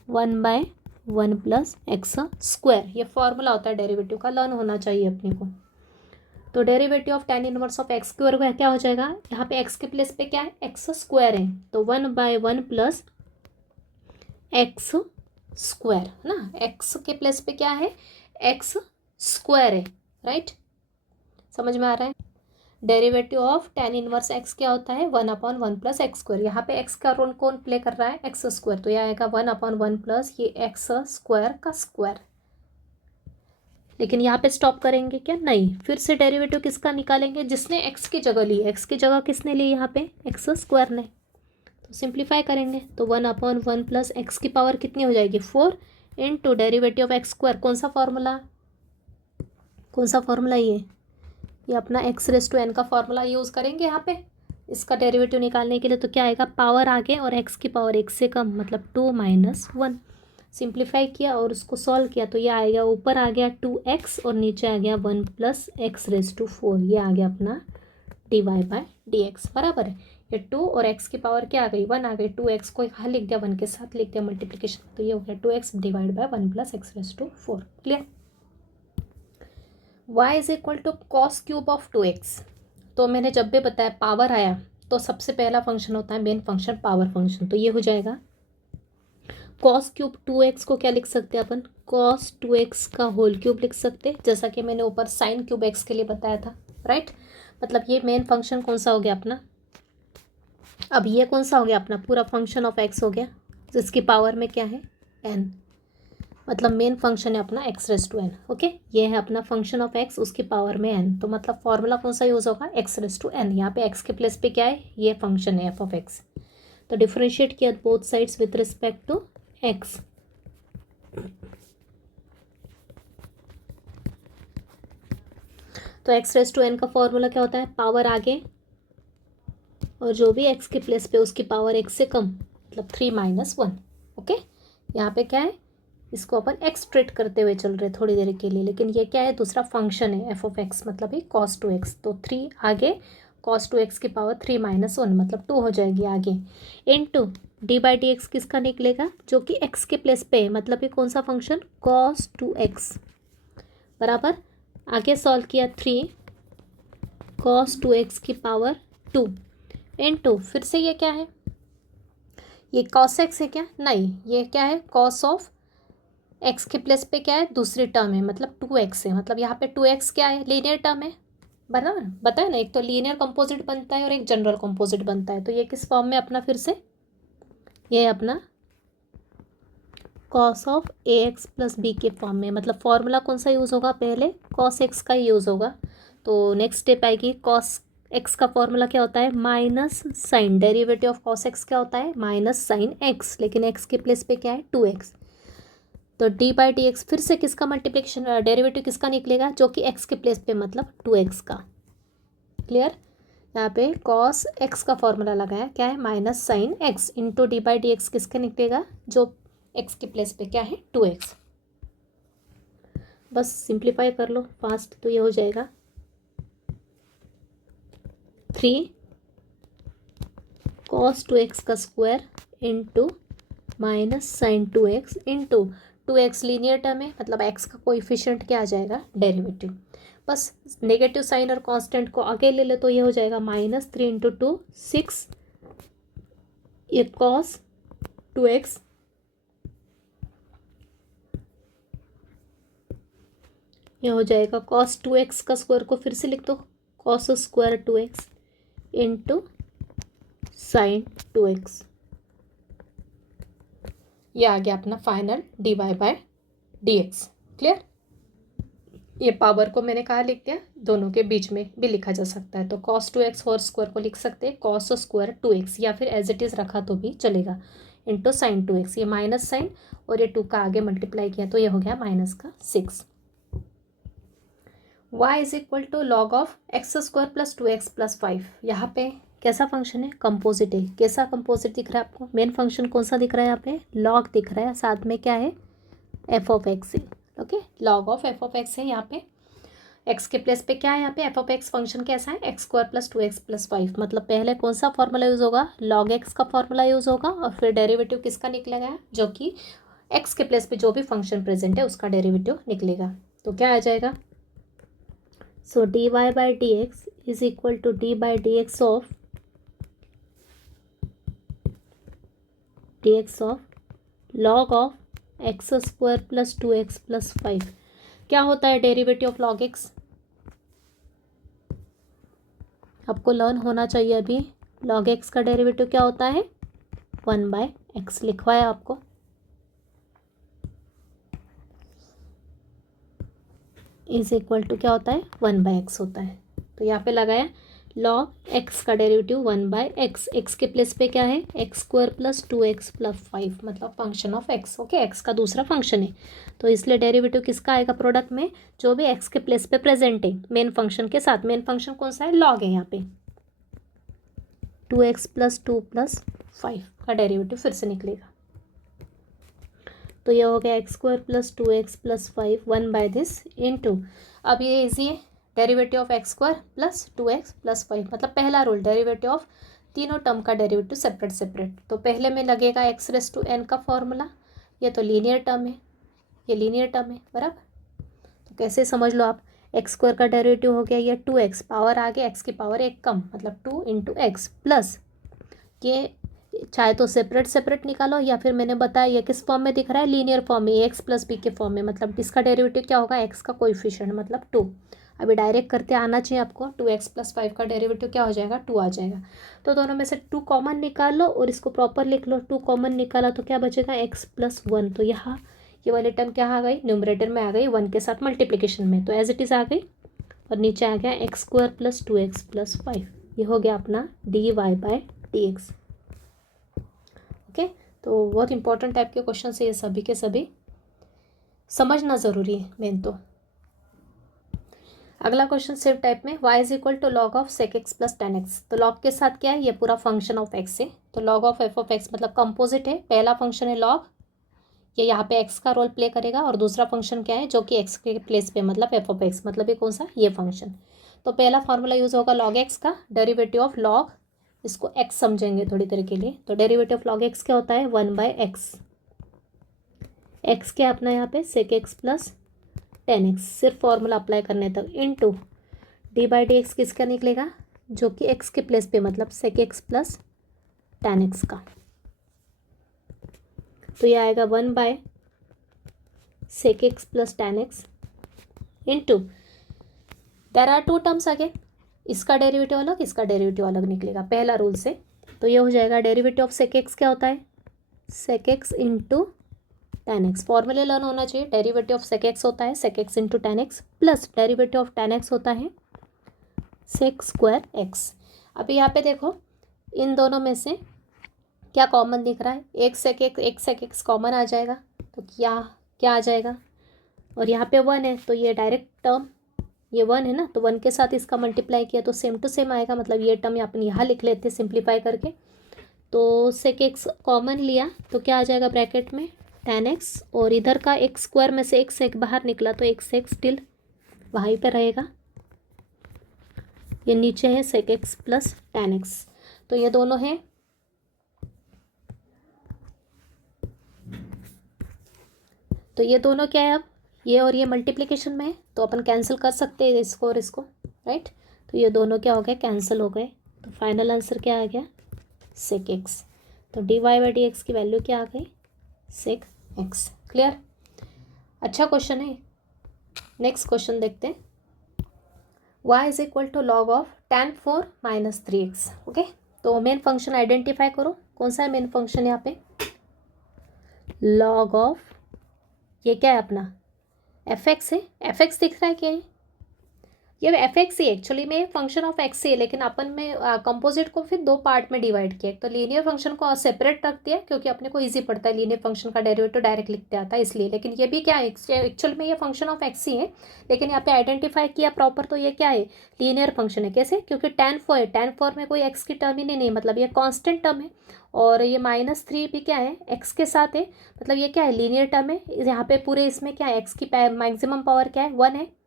1/1 प्लस एक्स स्क्वायर। ये फॉर्मूला होता है डेरिवेटिव का, लर्न होना चाहिए अपने को। तो derivative of tan inverse of x square क्या हो जाएगा, यहाँ पे एक्स के प्लेस पे क्या है एक्स स्क्वायर है, तो 1/1 प्लस एक्स स्क्वायर है ना। एक्स के प्लेस पे क्या है एक्स स्क्वायर है, राइट। समझ में आ रहा है। Derivative of tan inverse x क्या होता है 1/1 प्लस एक्स स्क्वायर। यहाँ पे एक्स का रोल कौन प्ले कर रहा है एक्स स्क्वायर, तो यह आएगा 1/1 प्लस ये एक्स स्क्वायर का स्क्वायर। लेकिन यहाँ पे स्टॉप करेंगे क्या, नहीं, फिर से डेरिवेटिव किसका निकालेंगे, जिसने एक्स की जगह ली, एक्स की जगह किसने ली यहाँ पे एक्स स्क्वायर ने। तो सिंप्लीफाई करेंगे तो 1/1 प्लस एक्स की पावर कितनी हो जाएगी 4 into derivative of x square. कौन सा फॉर्मूला ये अपना x⁻n का फॉर्मूला यूज़ करेंगे यहाँ पे इसका डेरिवेटिव निकालने के लिए। तो क्या आएगा, पावर आगे और x की पावर 1 से कम, मतलब 2 - 1। सिंप्लीफाई किया और उसको सॉल्व किया तो ये आएगा, ऊपर आ गया 2x और नीचे आ गया 1 प्लस x⁻4। ये आ गया अपना dy/dx बराबर है। ये 2 और x की पावर क्या आ गई 1 आ गई, 2x को यहाँ लिख दिया 1 के साथ लिख दिया मल्टीप्लिकेशन, तो ये हो गया 2x divide by 1 plus x⁻4। Clear. y is equal to cos cube of 2x। तो मैंने जब भी बताया पावर आया तो सबसे पहला फंक्शन होता है मेन फंक्शन पावर फंक्शन, तो ये हो जाएगा कॉस क्यूब 2x को क्या लिख सकते हैं अपन, कॉस 2x का होल क्यूब लिख सकते, जैसा कि मैंने ऊपर साइन क्यूब x के लिए बताया था, राइट। मतलब ये मेन फंक्शन कौन सा हो गया अपना, अब ये कौन सा हो गया अपना पूरा फंक्शन ऑफ x हो गया, जिसकी पावर में क्या है n, मतलब मेन फंक्शन है अपना x⁻n। ओके, ये है अपना फंक्शन ऑफ x, उसकी पावर में n। तो मतलब फॉर्मूला कौन सा यूज़ होगा x⁻n। यहाँ पे x के प्लेस पे क्या है, ये फंक्शन है f(x). तो डिफरेंशिएट किया both sides with respect to x। तो x⁻n का फॉर्मूला क्या होता है, पावर आगे और जो भी x के प्लेस पे उसकी पावर 1 से कम, मतलब 3 - 1। ओके, यहाँ पे क्या है, इसको अपन एक्सट्रेट करते हुए चल रहे थोड़ी देर के लिए, लेकिन ये क्या है दूसरा फंक्शन है f(x), मतलब ये cos 2x। तो 3 आगे cos 2x की पावर 3 - 1 मतलब 2 हो जाएगी आगे, इनटू d/dx किसका निकलेगा, जो कि x के प्लेस पे है, मतलब ये कौन सा फंक्शन cos 2x बराबर, आगे सॉल्व किया 3 cos 2x की पावर 2 इनटू फिर से ये क्या है, ये cos x है क्या, नहीं, ये क्या है cos ऑफ x के प्लेस पे क्या है दूसरी टर्म है, मतलब 2x है, मतलब यहाँ पे 2x क्या है लीनियर टर्म है बराबर, बताया ना, एक तो लीनियर कंपोजिट बनता है और एक जनरल कंपोजिट बनता है। तो ये किस फॉर्म में अपना, फिर से ये अपना cos of ax plus b के फॉर्म में, मतलब फॉर्मूला कौन सा यूज़ होगा, पहले cos x का यूज़ होगा। तो नेक्स्ट स्टेप आएगी, cos x का फॉर्मूला क्या होता है minus sine, derivative of cos x क्या होता है माइनस साइन x, लेकिन x के प्लेस पे क्या है 2x। तो d/dx फिर से किसका मल्टीप्लिकेशन, डेरिवेटिव किसका निकलेगा, जो कि x के प्लेस पे मतलब 2x का। क्लियर। यहाँ पे cos x का फॉर्मूला लगाया, क्या है minus sine x into d/dx किसका निकलेगा, जो x के प्लेस पे क्या है 2x। बस सिंप्लीफाई कर लो फास्ट, तो ये हो जाएगा 3 cos 2x का square into minus sine 2x into 2x linear term है, मतलब x का कोएफिशिएंट क्या आ जाएगा डेरिवेटिव। बस नेगेटिव साइन और कांस्टेंट को आगे ले ले तो ये हो जाएगा -3 इंटू 2 6, ये cos 2x ये हो जाएगा cos 2x का स्क्वायर को फिर से लिख दो cos square 2x into sine 2x। ये आ गया अपना फाइनल dy/dx। क्लियर। ये पावर को मैंने कहा लिख दिया, दोनों के बीच में भी लिखा जा सकता है। तो cos 2x होल स्क्वायर को लिख सकते हैं cos स्क्वायर 2x, या फिर एज इट इज़ रखा तो भी चलेगा। इंटू साइन 2x, ये माइनस साइन और ये 2 का आगे मल्टीप्लाई किया तो ये हो गया माइनस का 6। y is equal to log of x square plus 2x plus 5। यहाँ पे कैसा फंक्शन है, कंपोजिट है। कैसा कंपोजिट दिख रहा है आपको, मेन फंक्शन कौन सा दिख रहा है, यहाँ पे लॉग दिख रहा है, साथ में क्या है एफ ऑफ एक्स है। Okay, log of F of x है। यहाँ पे एक्स के प्लेस पे क्या है, यहाँ पे एफ ऑफ एक्स फंक्शन कैसा है, x square plus 2x plus 5। मतलब पहले कौन सा फॉर्मूला यूज़ होगा, लॉग एक्स का फॉर्मूला यूज़ होगा और फिर डेरिवेटिव किसका निकलेगा, जो कि एक्स के प्लेस पे जो भी फंक्शन प्रेजेंट है उसका डेरिवेटिव निकलेगा। तो क्या आ जाएगा, so dy by D x is equal to d by D x of log of x square plus 2x plus 5। क्या होता है डेरिवेटिव ऑफ लॉग एक्स, आपको लर्न होना चाहिए अभी। लॉग एक्स का डेरिवेटिव क्या होता है, 1/x लिखवाया आपको। इज इक्वल टू क्या होता है, 1/x होता है। तो यहाँ पे लगाया लॉग एक्स का डेरिवेटिव 1/x, एक्स के प्लेस पे क्या है, x square plus 2x plus 5, मतलब function of x. Okay, x का दूसरा फंक्शन है तो इसलिए डेरिवेटिव किसका आएगा प्रोडक्ट में, जो भी एक्स के प्लेस पे प्रेजेंट है मेन फंक्शन के साथ। मेन फंक्शन कौन सा है, लॉग है। यहाँ पे 2x प्लस 2 प्लस 5 का डेरिवेटिव फिर से निकलेगा। तो ये हो गया x square plus 2x plus 5 1/this into, अब ये इजी है, derivative of x square plus 2x plus 5। मतलब पहला रूल, डेरिवेटिव ऑफ तीनों टर्म का डेरिवेटिव सेपरेट सेपरेट। तो पहले में लगेगा एक्स रेस टू एन का फॉर्मूला, ये तो लीनियर टर्म है, ये लीनियर टर्म है बराबर। तो कैसे समझ लो आप, एक्स स्क्वायर का डेरिवेटिव हो गया ये 2x, पावर आगे एक्स की पावर एक कम, मतलब 2 इंटू एक्स प्लस ये चाहे तो सेपरेट सेपरेट निकालो या फिर मैंने बताया ये किस फॉर्म में दिख रहा है, लीनियर फॉर्म में, एक्स प्लस बी के फॉर्म में। मतलब इसका डेरिवेटिव क्या होगा, एक्स का कोएफिशिएंट मतलब 2। अभी डायरेक्ट करते आना चाहिए आपको, 2x प्लस 5 का डेरिवेटिव क्या हो जाएगा, 2 आ जाएगा। तो दोनों में से 2 कॉमन निकाल लो और इसको प्रॉपर लिख लो। 2 कॉमन निकाला तो क्या बचेगा, x प्लस 1। तो यहाँ ये वाली टर्म क्या आ गई, न्यूमरेटर में आ गई 1 के साथ मल्टीप्लिकेशन में, तो एज इट इज़ आ गई। और नीचे आ गया x square plus 2x plus 5, ये हो गया अपना dy बाई dx। ओके, तो बहुत इंपॉर्टेंट टाइप के क्वेश्चन है ये, सभी के सभी समझना ज़रूरी है मेन तो। अगला क्वेश्चन सेम टाइप में, y is equal to log of sec x plus ten x. तो लॉग के साथ क्या है, ये पूरा फंक्शन ऑफ एक्स है। तो log of F of x मतलब कंपोजिट है, पहला फंक्शन है लॉग, ये यहाँ पे एक्स का रोल प्ले करेगा, और दूसरा फंक्शन क्या है जो कि एक्स के प्लेस पे मतलब एफ ऑफ एक्स, मतलब ये कौन सा, ये फंक्शन। तो पहला फार्मूला यूज़ होगा लॉग एक्स का, डेरिवेटिव ऑफ लॉग, इसको एक्स समझेंगे थोड़ी देर के लिए। तो डेरिवेटिव ऑफ लॉग एक्स क्या होता है, 1/x। एक्स क्या अपना यहाँ पे सेक एक्स प्लस 10x, सिर्फ फॉर्मूला अप्लाई करने तक, into d by D x किसका निकलेगा, जो कि एक्स के प्लेस पे मतलब सेक एक्स प्लस 10x का। तो ये आएगा 1/sec x plus 10x into, there are 2 terms आगे, इसका डेरिवेटिव अलग इसका डेरिवेटिव अलग निकलेगा पहला रूल से। तो ये हो जाएगा डेरिवेटिव ऑफ सेक एक्स क्या होता है, सेक एक्स इंटू 10x। फॉर्मूले लर्न होना चाहिए, डेरिवेटिव ऑफ सेक एक्स होता है sec x into 10x plus derivative of 10x होता है सेक स्क्वायर एक्स। अभी यहाँ पे देखो इन दोनों में से क्या कॉमन दिख रहा है, एक सेक एक्स कॉमन आ जाएगा, तो क्या क्या आ जाएगा, और यहाँ पे 1 है तो ये डायरेक्ट टर्म, ये 1 है ना, तो 1 के साथ इसका मल्टीप्लाई किया तो सेम टू सेम आएगा। मतलब ये टर्म अपन यहाँ लिख लेते हैं सिंप्लीफाई करके। तो सेक एक्स कॉमन लिया तो क्या आ जाएगा ब्रैकेट में 10x, और इधर का एक्स स्क्वायर में से एक सेक बाहर निकला तो एक सेक स्टिल वहीं पे रहेगा। ये नीचे है सेक एक्स प्लस 10x, तो ये दोनों हैं, तो ये दोनों क्या है, अब ये और ये मल्टीप्लिकेशन में है तो अपन कैंसिल कर सकते हैं इसको और इसको, राइट। तो ये दोनों क्या हो गए, कैंसिल हो गए। तो फाइनल आंसर क्या आ गया, सेक एक्स। तो d y by D x की वैल्यू क्या आ गई, सेक एक्स। क्लियर, अच्छा क्वेश्चन है। नेक्स्ट क्वेश्चन देखते हैं, y is equal to log of tan 4 minus 3x। Okay, तो मेन फंक्शन आइडेंटिफाई करो, कौन सा है मेन फंक्शन यहाँ पे, लॉग ऑफ, ये क्या है अपना एफ एक्स है, एफ एक्स दिख रहा है क्या है, ये एफ एक्स ही एक्चुअली में फंक्शन ऑफ एक्स है, लेकिन अपन में कंपोजिट को फिर दो पार्ट में डिवाइड किया। तो लीनियर फंक्शन को सेपरेट रख दिया क्योंकि अपने को इजी पड़ता है, लीनियर फंक्शन का डेरिवेटिव डायरेक्ट लिखते आता है इसलिए। लेकिन ये भी क्या है, एक्चुअल में ये फंक्शन ऑफ एक्स ही है, लेकिन यहाँ पे आइडेंटिफाई किया प्रॉपर तो ये क्या है, लीनियर फंक्शन है। कैसे, क्योंकि tan 4 है, tan 4 में कोई एक्स की टर्म ही नहीं, मतलब ये कॉन्स्टेंट टर्म है। और ये -3 भी क्या है, एक्स के साथ है, मतलब ये क्या है, लीनियर टर्म है। यहाँ पे पूरे इसमें क्या है, एक्स की मैक्सिमम पावर क्या है, 1 है,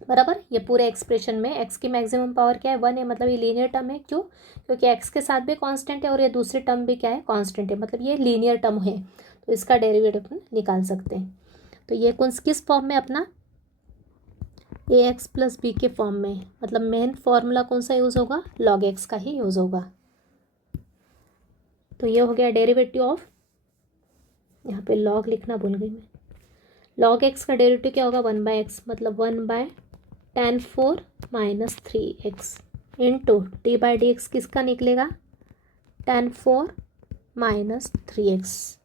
बराबर। ये पूरे एक्सप्रेशन में एक्स की मैक्सिमम पावर क्या है, 1 है, मतलब ये लीनियर टर्म है। क्यों, क्योंकि एक्स के साथ भी कांस्टेंट है और ये दूसरी टर्म भी क्या है, कांस्टेंट है, मतलब ये लीनियर टर्म है। तो इसका डेरिवेटिव अपन निकाल सकते हैं। तो ये कौन किस फॉर्म में, अपना ए एक्स प्लस बी के फॉर्म में, मतलब मेन फॉर्मूला कौन सा यूज़ होगा, लॉग एक्स का ही यूज़ होगा। तो ये हो गया डेरिवेटिव ऑफ, यहाँ पे लॉग लिखना भूल गई मैं, लॉग एक्स का डेरिवेटिव क्या होगा, 1/x, मतलब 1/tan 4 - 3x इंटू d/dx किसका निकलेगा, tan 4 - 3x।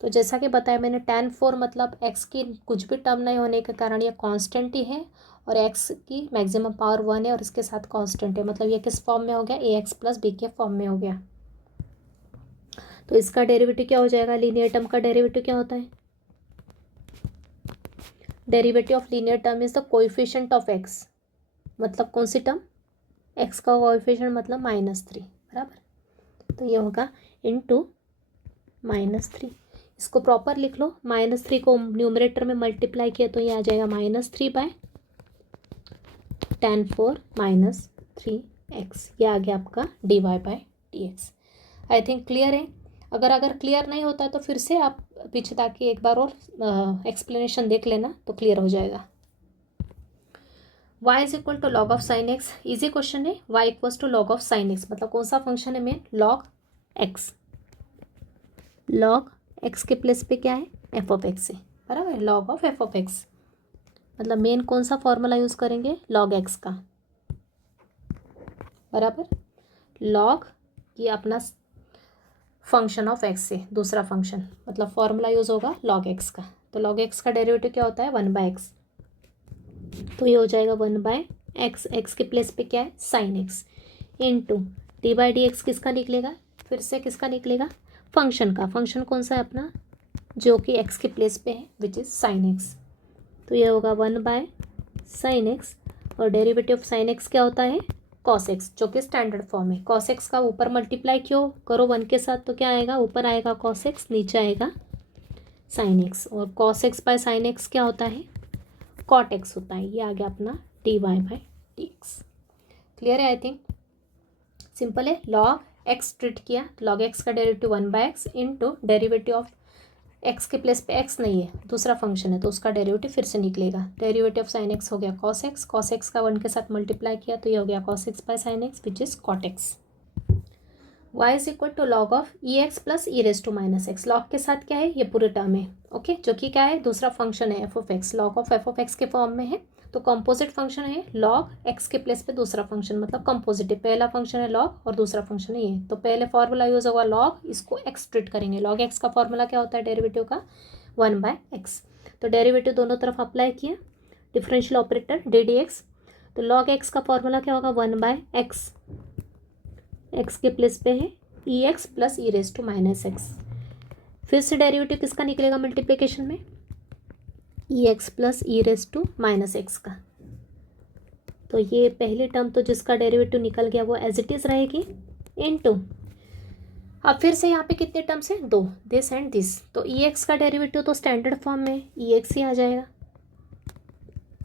तो जैसा कि बताया मैंने, tan 4 मतलब x की कुछ भी टर्म नहीं होने के कारण ये कांस्टेंट ही है, और x की मैक्सिमम पावर 1 है और इसके साथ कांस्टेंट है, मतलब ये किस फॉर्म में हो गया, ax प्लस बी के फॉर्म में हो गया। तो इसका डेरिवेटिव क्या हो जाएगा, लीनियर टर्म का डेरिवेटिव क्या होता है, derivative of linear term is the coefficient of x, मतलब कौन सी टर्म, x का कोएफिशिएंट मतलब -3, बराबर। तो ये होगा इंटू -3, इसको प्रॉपर लिख लो, -3 को न्यूमरेटर में मल्टीप्लाई किया तो ये आ जाएगा -3/tan 4 - 3x, ये आ गया आपका dy/dx। आई थिंक क्लियर है। अगर क्लियर नहीं होता है तो फिर से आप पीछे ताकि एक बार और एक्सप्लेनेशन देख लेना तो क्लियर हो जाएगा। y is equal to log of sine x, easy question है। y equals to log of sine x, मतलब कौन सा फंक्शन है main, log x. Log x के प्लेस पे क्या है, एफ ऑफ एक्स है, बराबर, log of F of x, मतलब मेन कौन सा फॉर्मूला यूज़ करेंगे, लॉग एक्स का, बराबर। लॉग ये अपना फंक्शन ऑफ एक्स से दूसरा फंक्शन, मतलब फॉर्मूला यूज़ होगा लॉग एक्स का। तो लॉग एक्स का डेरिवेटिव क्या होता है, 1/x, तो ये हो जाएगा 1/x, एक्स के प्लेस पे क्या है, साइन एक्स, इंटू d/dx किसका निकलेगा, फिर से किसका निकलेगा, फंक्शन का। फंक्शन कौन सा है अपना, जो कि एक्स के प्लेस पे है, विच इज़ साइन एक्स। तो ये होगा 1/sin x, और डेरिवेटिव ऑफ साइन एक्स क्या होता है, कॉस एक्स, जो कि स्टैंडर्ड फॉर्म है। कॉस एक्स का ऊपर मल्टीप्लाई क्यों करो 1 के साथ, तो क्या आएगा, ऊपर आएगा कॉस एक्स, नीचे आएगा साइन एक्स, और cos x by sine x क्या होता है, कॉट एक्स होता है। ये आ गया अपना dy/dx। क्लियर है, आई थिंक सिंपल है। लॉग एक्स ट्रीट किया, लॉग एक्स का derivative 1/x into derivative of x के प्लेस पे एक्स नहीं है, दूसरा फंक्शन है, तो उसका डेरिवेटिव फिर से निकलेगा। डेरिवेटिव ऑफ साइन एक्स हो गया कॉस एक्स, कॉस एक्स का 1 के साथ मल्टीप्लाई किया तो ये हो गया cos x by sine x, which is cot x. y is equal to log of e x plus e raise to -x, log के साथ क्या है, ये पूरे टर्म है, ओके, जो कि क्या है, दूसरा फंक्शन है f of x, log of F of x के फॉर्म में है। तो कंपोजिट फंक्शन है, लॉग एक्स के प्लेस पे दूसरा फंक्शन, मतलब कंपोजिट है, पहला फंक्शन है लॉग और दूसरा फंक्शन है ये। तो पहले फॉर्मूला यूज होगा लॉग, इसको एक्स ट्रीट करेंगे। लॉग एक्स का फॉर्मूला क्या होता है, डेरिवेटिव का 1/x। तो डेरिवेटिव दोनों तरफ अप्लाई किया, डिफरेंशियल ऑपरेटर ddx। तो लॉग एक्स का फॉर्मूला क्या होगा, 1/x, एक्स के प्लेस पे है e x plus e raise to -x। फिर से डेरिवेटिव किसका निकलेगा मल्टीप्लिकेशन में, e x plus e raise to -x का। तो ये पहली टर्म तो जिसका डेरिवेटिव निकल गया वो एज इट इज़ रहेगी, इनटू अब फिर से यहाँ पे कितने टर्म्स हैं, 2, दिस एंड दिस। तो ई एक्स का डेरिवेटिव तो स्टैंडर्ड फॉर्म में ई एक्स ही आ जाएगा,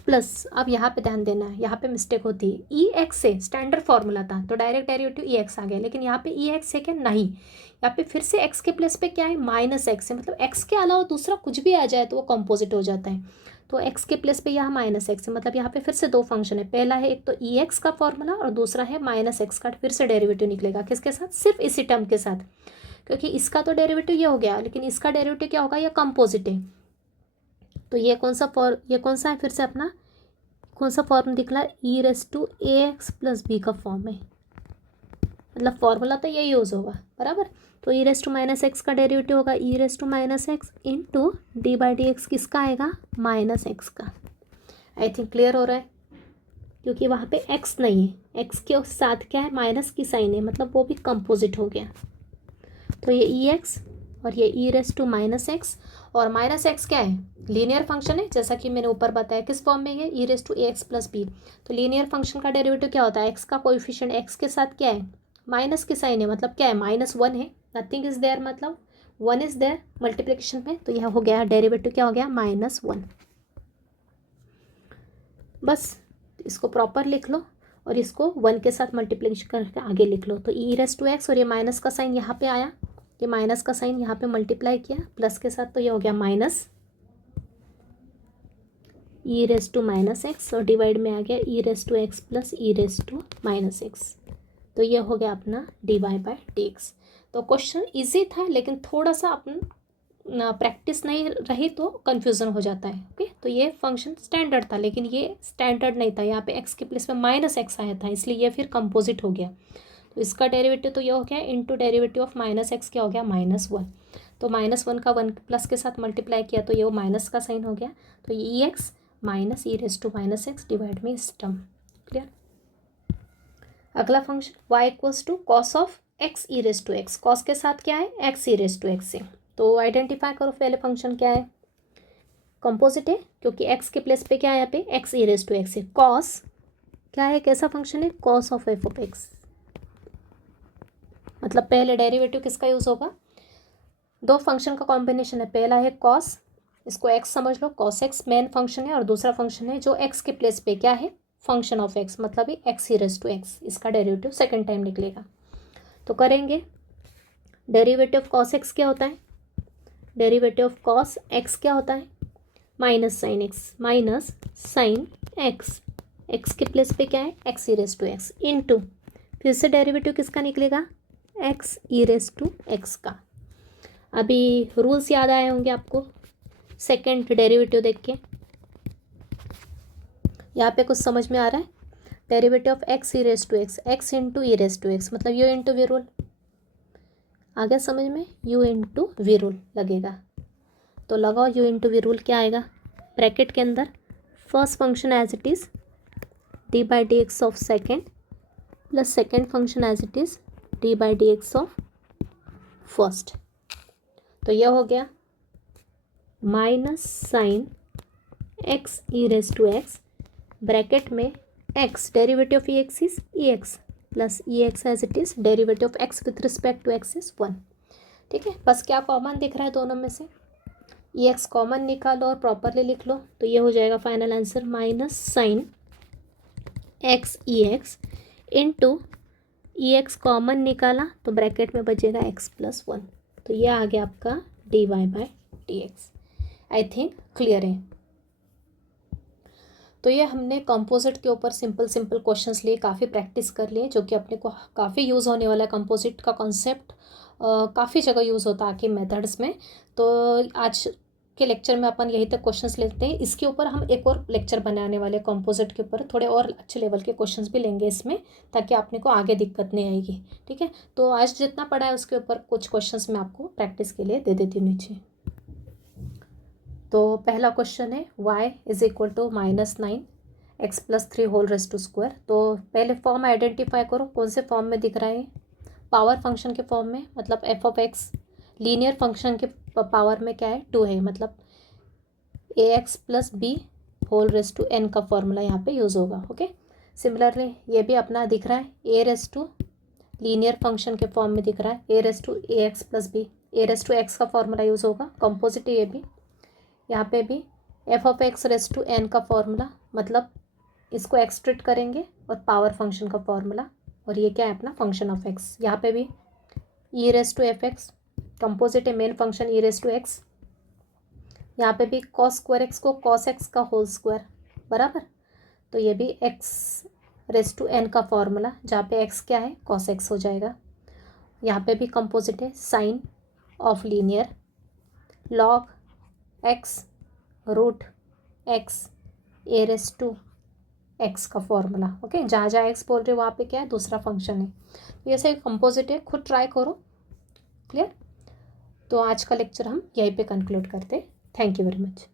प्लस अब यहाँ पे ध्यान देना है, यहाँ पे मिस्टेक होती है, ई एक्स से स्टैंडर्ड फॉर्मूला था तो डायरेक्ट डेरिवेटिव ई एक्स आ गया, लेकिन यहाँ पे ई एक्स है क्या, नहीं, यहाँ पे फिर से एक्स के प्लेस पे क्या है, -x है, मतलब एक्स के अलावा दूसरा कुछ भी आ जाए तो वो कंपोजिट हो जाता है। तो एक्स के प्लेस पे यहाँ -x है, मतलब यहाँ पे फिर से 2 फंक्शन है, पहला है एक तो ई एक्स का फॉर्मूला और दूसरा है -x का फिर से डेरिवेटिव निकलेगा, किसके साथ, सिर्फ इसी टर्म के साथ, क्योंकि इसका तो डेरिवेटिव ये हो गया, लेकिन इसका डेरिवेटिव क्या होगा, ये कंपोजिट है। तो ये कौन सा है, फिर से अपना कौन सा फॉर्म दिखला, e raise to a x plus b का फॉर्म है, मतलब फॉर्मूला तो यही यूज़ होगा, बराबर। तो ई रेस टू -x का डेरिवेटिव होगा e raise to -x into dy/dx किसका आएगा, -x का। आई थिंक क्लियर हो रहा है। क्योंकि वहाँ पे एक्स नहीं है, एक्स के साथ क्या है, माइनस की साइन है, मतलब वो भी कंपोजिट हो गया। तो ये ई एक्स और ये ई रेस टू माइनस एक्स, और माइनस एक्स क्या है, लीनियर फंक्शन है, जैसा कि मैंने ऊपर बताया किस फॉर्म में है, e raise to a x plus b. तो लीनियर फंक्शन का डेरिवेटिव क्या होता है, एक्स का कोएफिशिएंट एक्स के साथ क्या है, माइनस की साइन है, मतलब क्या है, -1 है, नथिंग इज देयर, मतलब 1 इज देयर मल्टीप्लिकेशन में। तो यह हो गया डेरिवेटिव, क्या हो गया, -1। बस इसको प्रॉपर लिख लो और इसको 1 के साथ मल्टीप्लिकेशन करके आगे लिख लो। तो ई रेस टू एक्स, और ये माइनस का साइन यहाँ पे आया, ये माइनस का साइन यहाँ पे मल्टीप्लाई किया प्लस के साथ, तो ये हो गया minus e raise to minus x, और डिवाइड में आ गया e raise to x plus e raise to minus x. तो ये हो गया अपना dy बाय dx। तो क्वेश्चन इजी था, लेकिन थोड़ा सा अपन प्रैक्टिस नहीं रही तो कन्फ्यूज़न हो जाता है। ओके, तो ये फंक्शन स्टैंडर्ड था, लेकिन ये स्टैंडर्ड नहीं था, यहाँ पे एक्स के प्लेस में माइनस एक्स आया था, इसलिए ये फिर कंपोजिट हो गया। तो इसका डेरिवेटिव तो ये हो गया into derivative of minus x, क्या हो गया, -1। तो -1 का 1 प्लस के साथ मल्टीप्लाई किया तो ये वो माइनस का साइन हो गया। तो ये e x minus e raise to minus x divide में इस टर्म। क्लियर। अगला function y equals to cos of x e raise to x, cos के साथ क्या है, x e raise to x से। तो आइडेंटिफाई करो पहले फंक्शन क्या है, कंपोजिट है, क्योंकि x के प्लेस पे क्या है, यहाँ पे x e raise to x है। कॉस क्या है, कैसा फंक्शन है, cos of F of x, मतलब पहले डेरिवेटिव किसका यूज़ होगा, दो फंक्शन का कॉम्बिनेशन है, पहला है कॉस, इसको x समझ लो, कॉस एक्स मेन फंक्शन है, और दूसरा फंक्शन है जो x के प्लेस पे क्या है, फंक्शन ऑफ x, मतलब ये x e raise to x, इसका डेरिवेटिव सेकेंड टाइम निकलेगा। तो करेंगे, डेरिवेटिव ऑफ कॉस एक्स क्या होता है, डेरिवेटिव ऑफ कॉस एक्स क्या होता है, minus sine x, minus sine x, x के प्लेस पे क्या है, x e raise to x, into फिर से डेरिवेटिव किसका निकलेगा, x e raise to x का। अभी रूल्स याद आए होंगे आपको सेकेंड डेरिवेटिव देख के, यहाँ पे कुछ समझ में आ रहा है, derivative of x e raise to x, x into e raise to x, मतलब यू इंटू वी रूल, आ गया समझ में, u इंटू वी रूल लगेगा। तो लगाओ u इंटू वी रूल, क्या आएगा, ब्रैकेट के अंदर first function as it is d by D x of second plus second function as it is d by D x of first. तो यह हो गया minus sine x e raise to x, bracket में x derivative of e x is e x plus e x as it is derivative of x with respect to x is 1। ठीक है, बस क्या कॉमन दिख रहा है दोनों में से, ई एक्स कॉमन निकालो और प्रॉपरली लिख लो, तो ये हो जाएगा final answer, minus sine x e x into e x common निकाला तो ब्रैकेट में बचेगा एक्स प्लस 1। तो ये आ गया आपका dy by D x. I think clear है। तो ये हमने कंपोजिट के ऊपर सिंपल सिंपल क्वेश्चंस लिए, काफ़ी प्रैक्टिस कर लिए, जो कि अपने को काफ़ी यूज़ होने वाला है। कंपोजिट का कॉन्सेप्ट काफ़ी जगह यूज़ होता है आपके मेथड्स में। तो आज के लेक्चर में अपन यही तक क्वेश्चंस लेते हैं, इसके ऊपर हम एक और लेक्चर बनाने वाले कंपोजिट के ऊपर, थोड़े और अच्छे लेवल के क्वेश्चंस भी लेंगे इसमें, ताकि आपने को आगे दिक्कत नहीं आएगी। ठीक है, तो आज जितना पढ़ा है उसके ऊपर कुछ क्वेश्चंस मैं आपको प्रैक्टिस के लिए दे देती हूँ नीचे। तो पहला क्वेश्चन है y is equal to -9 x plus 3 whole raise to square. तो पहले फॉर्म आइडेंटिफाई करो, कौन से फॉर्म में दिख रहा है, पावर फंक्शन के फॉर्म में, मतलब f of x, linear function के पावर में क्या है, 2 है, मतलब ax plus B whole raise to n का फॉर्मूला यहाँ पे यूज़ होगा। ओके, सिमिलरली ये भी अपना दिख रहा है, a raise to linear function के फॉर्म में दिख रहा है, a raise to ax plus b, a raise to x का फॉर्मूला यूज़ होगा, कंपोजिट ये भी। यहाँ पे भी f of x raise to n का फॉर्मूला, मतलब इसको एक्सट्रेट करेंगे और पावर फंक्शन का फॉर्मूला, और ये क्या है अपना फंक्शन ऑफ x। यहाँ पे भी e raise to f x, composite है main function e raise to x। यहाँ पे भी cos स्क्वायर x को cos x का होल स्क्वायर बराबर, तो ये भी x रेस टू n का फॉर्मूला, जहाँ पे x क्या है cos x हो जाएगा। यहाँ पे भी कंपोजिट है sine of linear log x root x a raise to x का फॉर्मूला। ओके, जहाँ जहाँ एक्स बोल रहे हो वहाँ पे क्या है, दूसरा फंक्शन है। तो ये सही कंपोजिट है, खुद ट्राई करो। क्लियर। तो आज का लेक्चर हम यहीं पे कंक्लूड करते हैं। Thank you very much.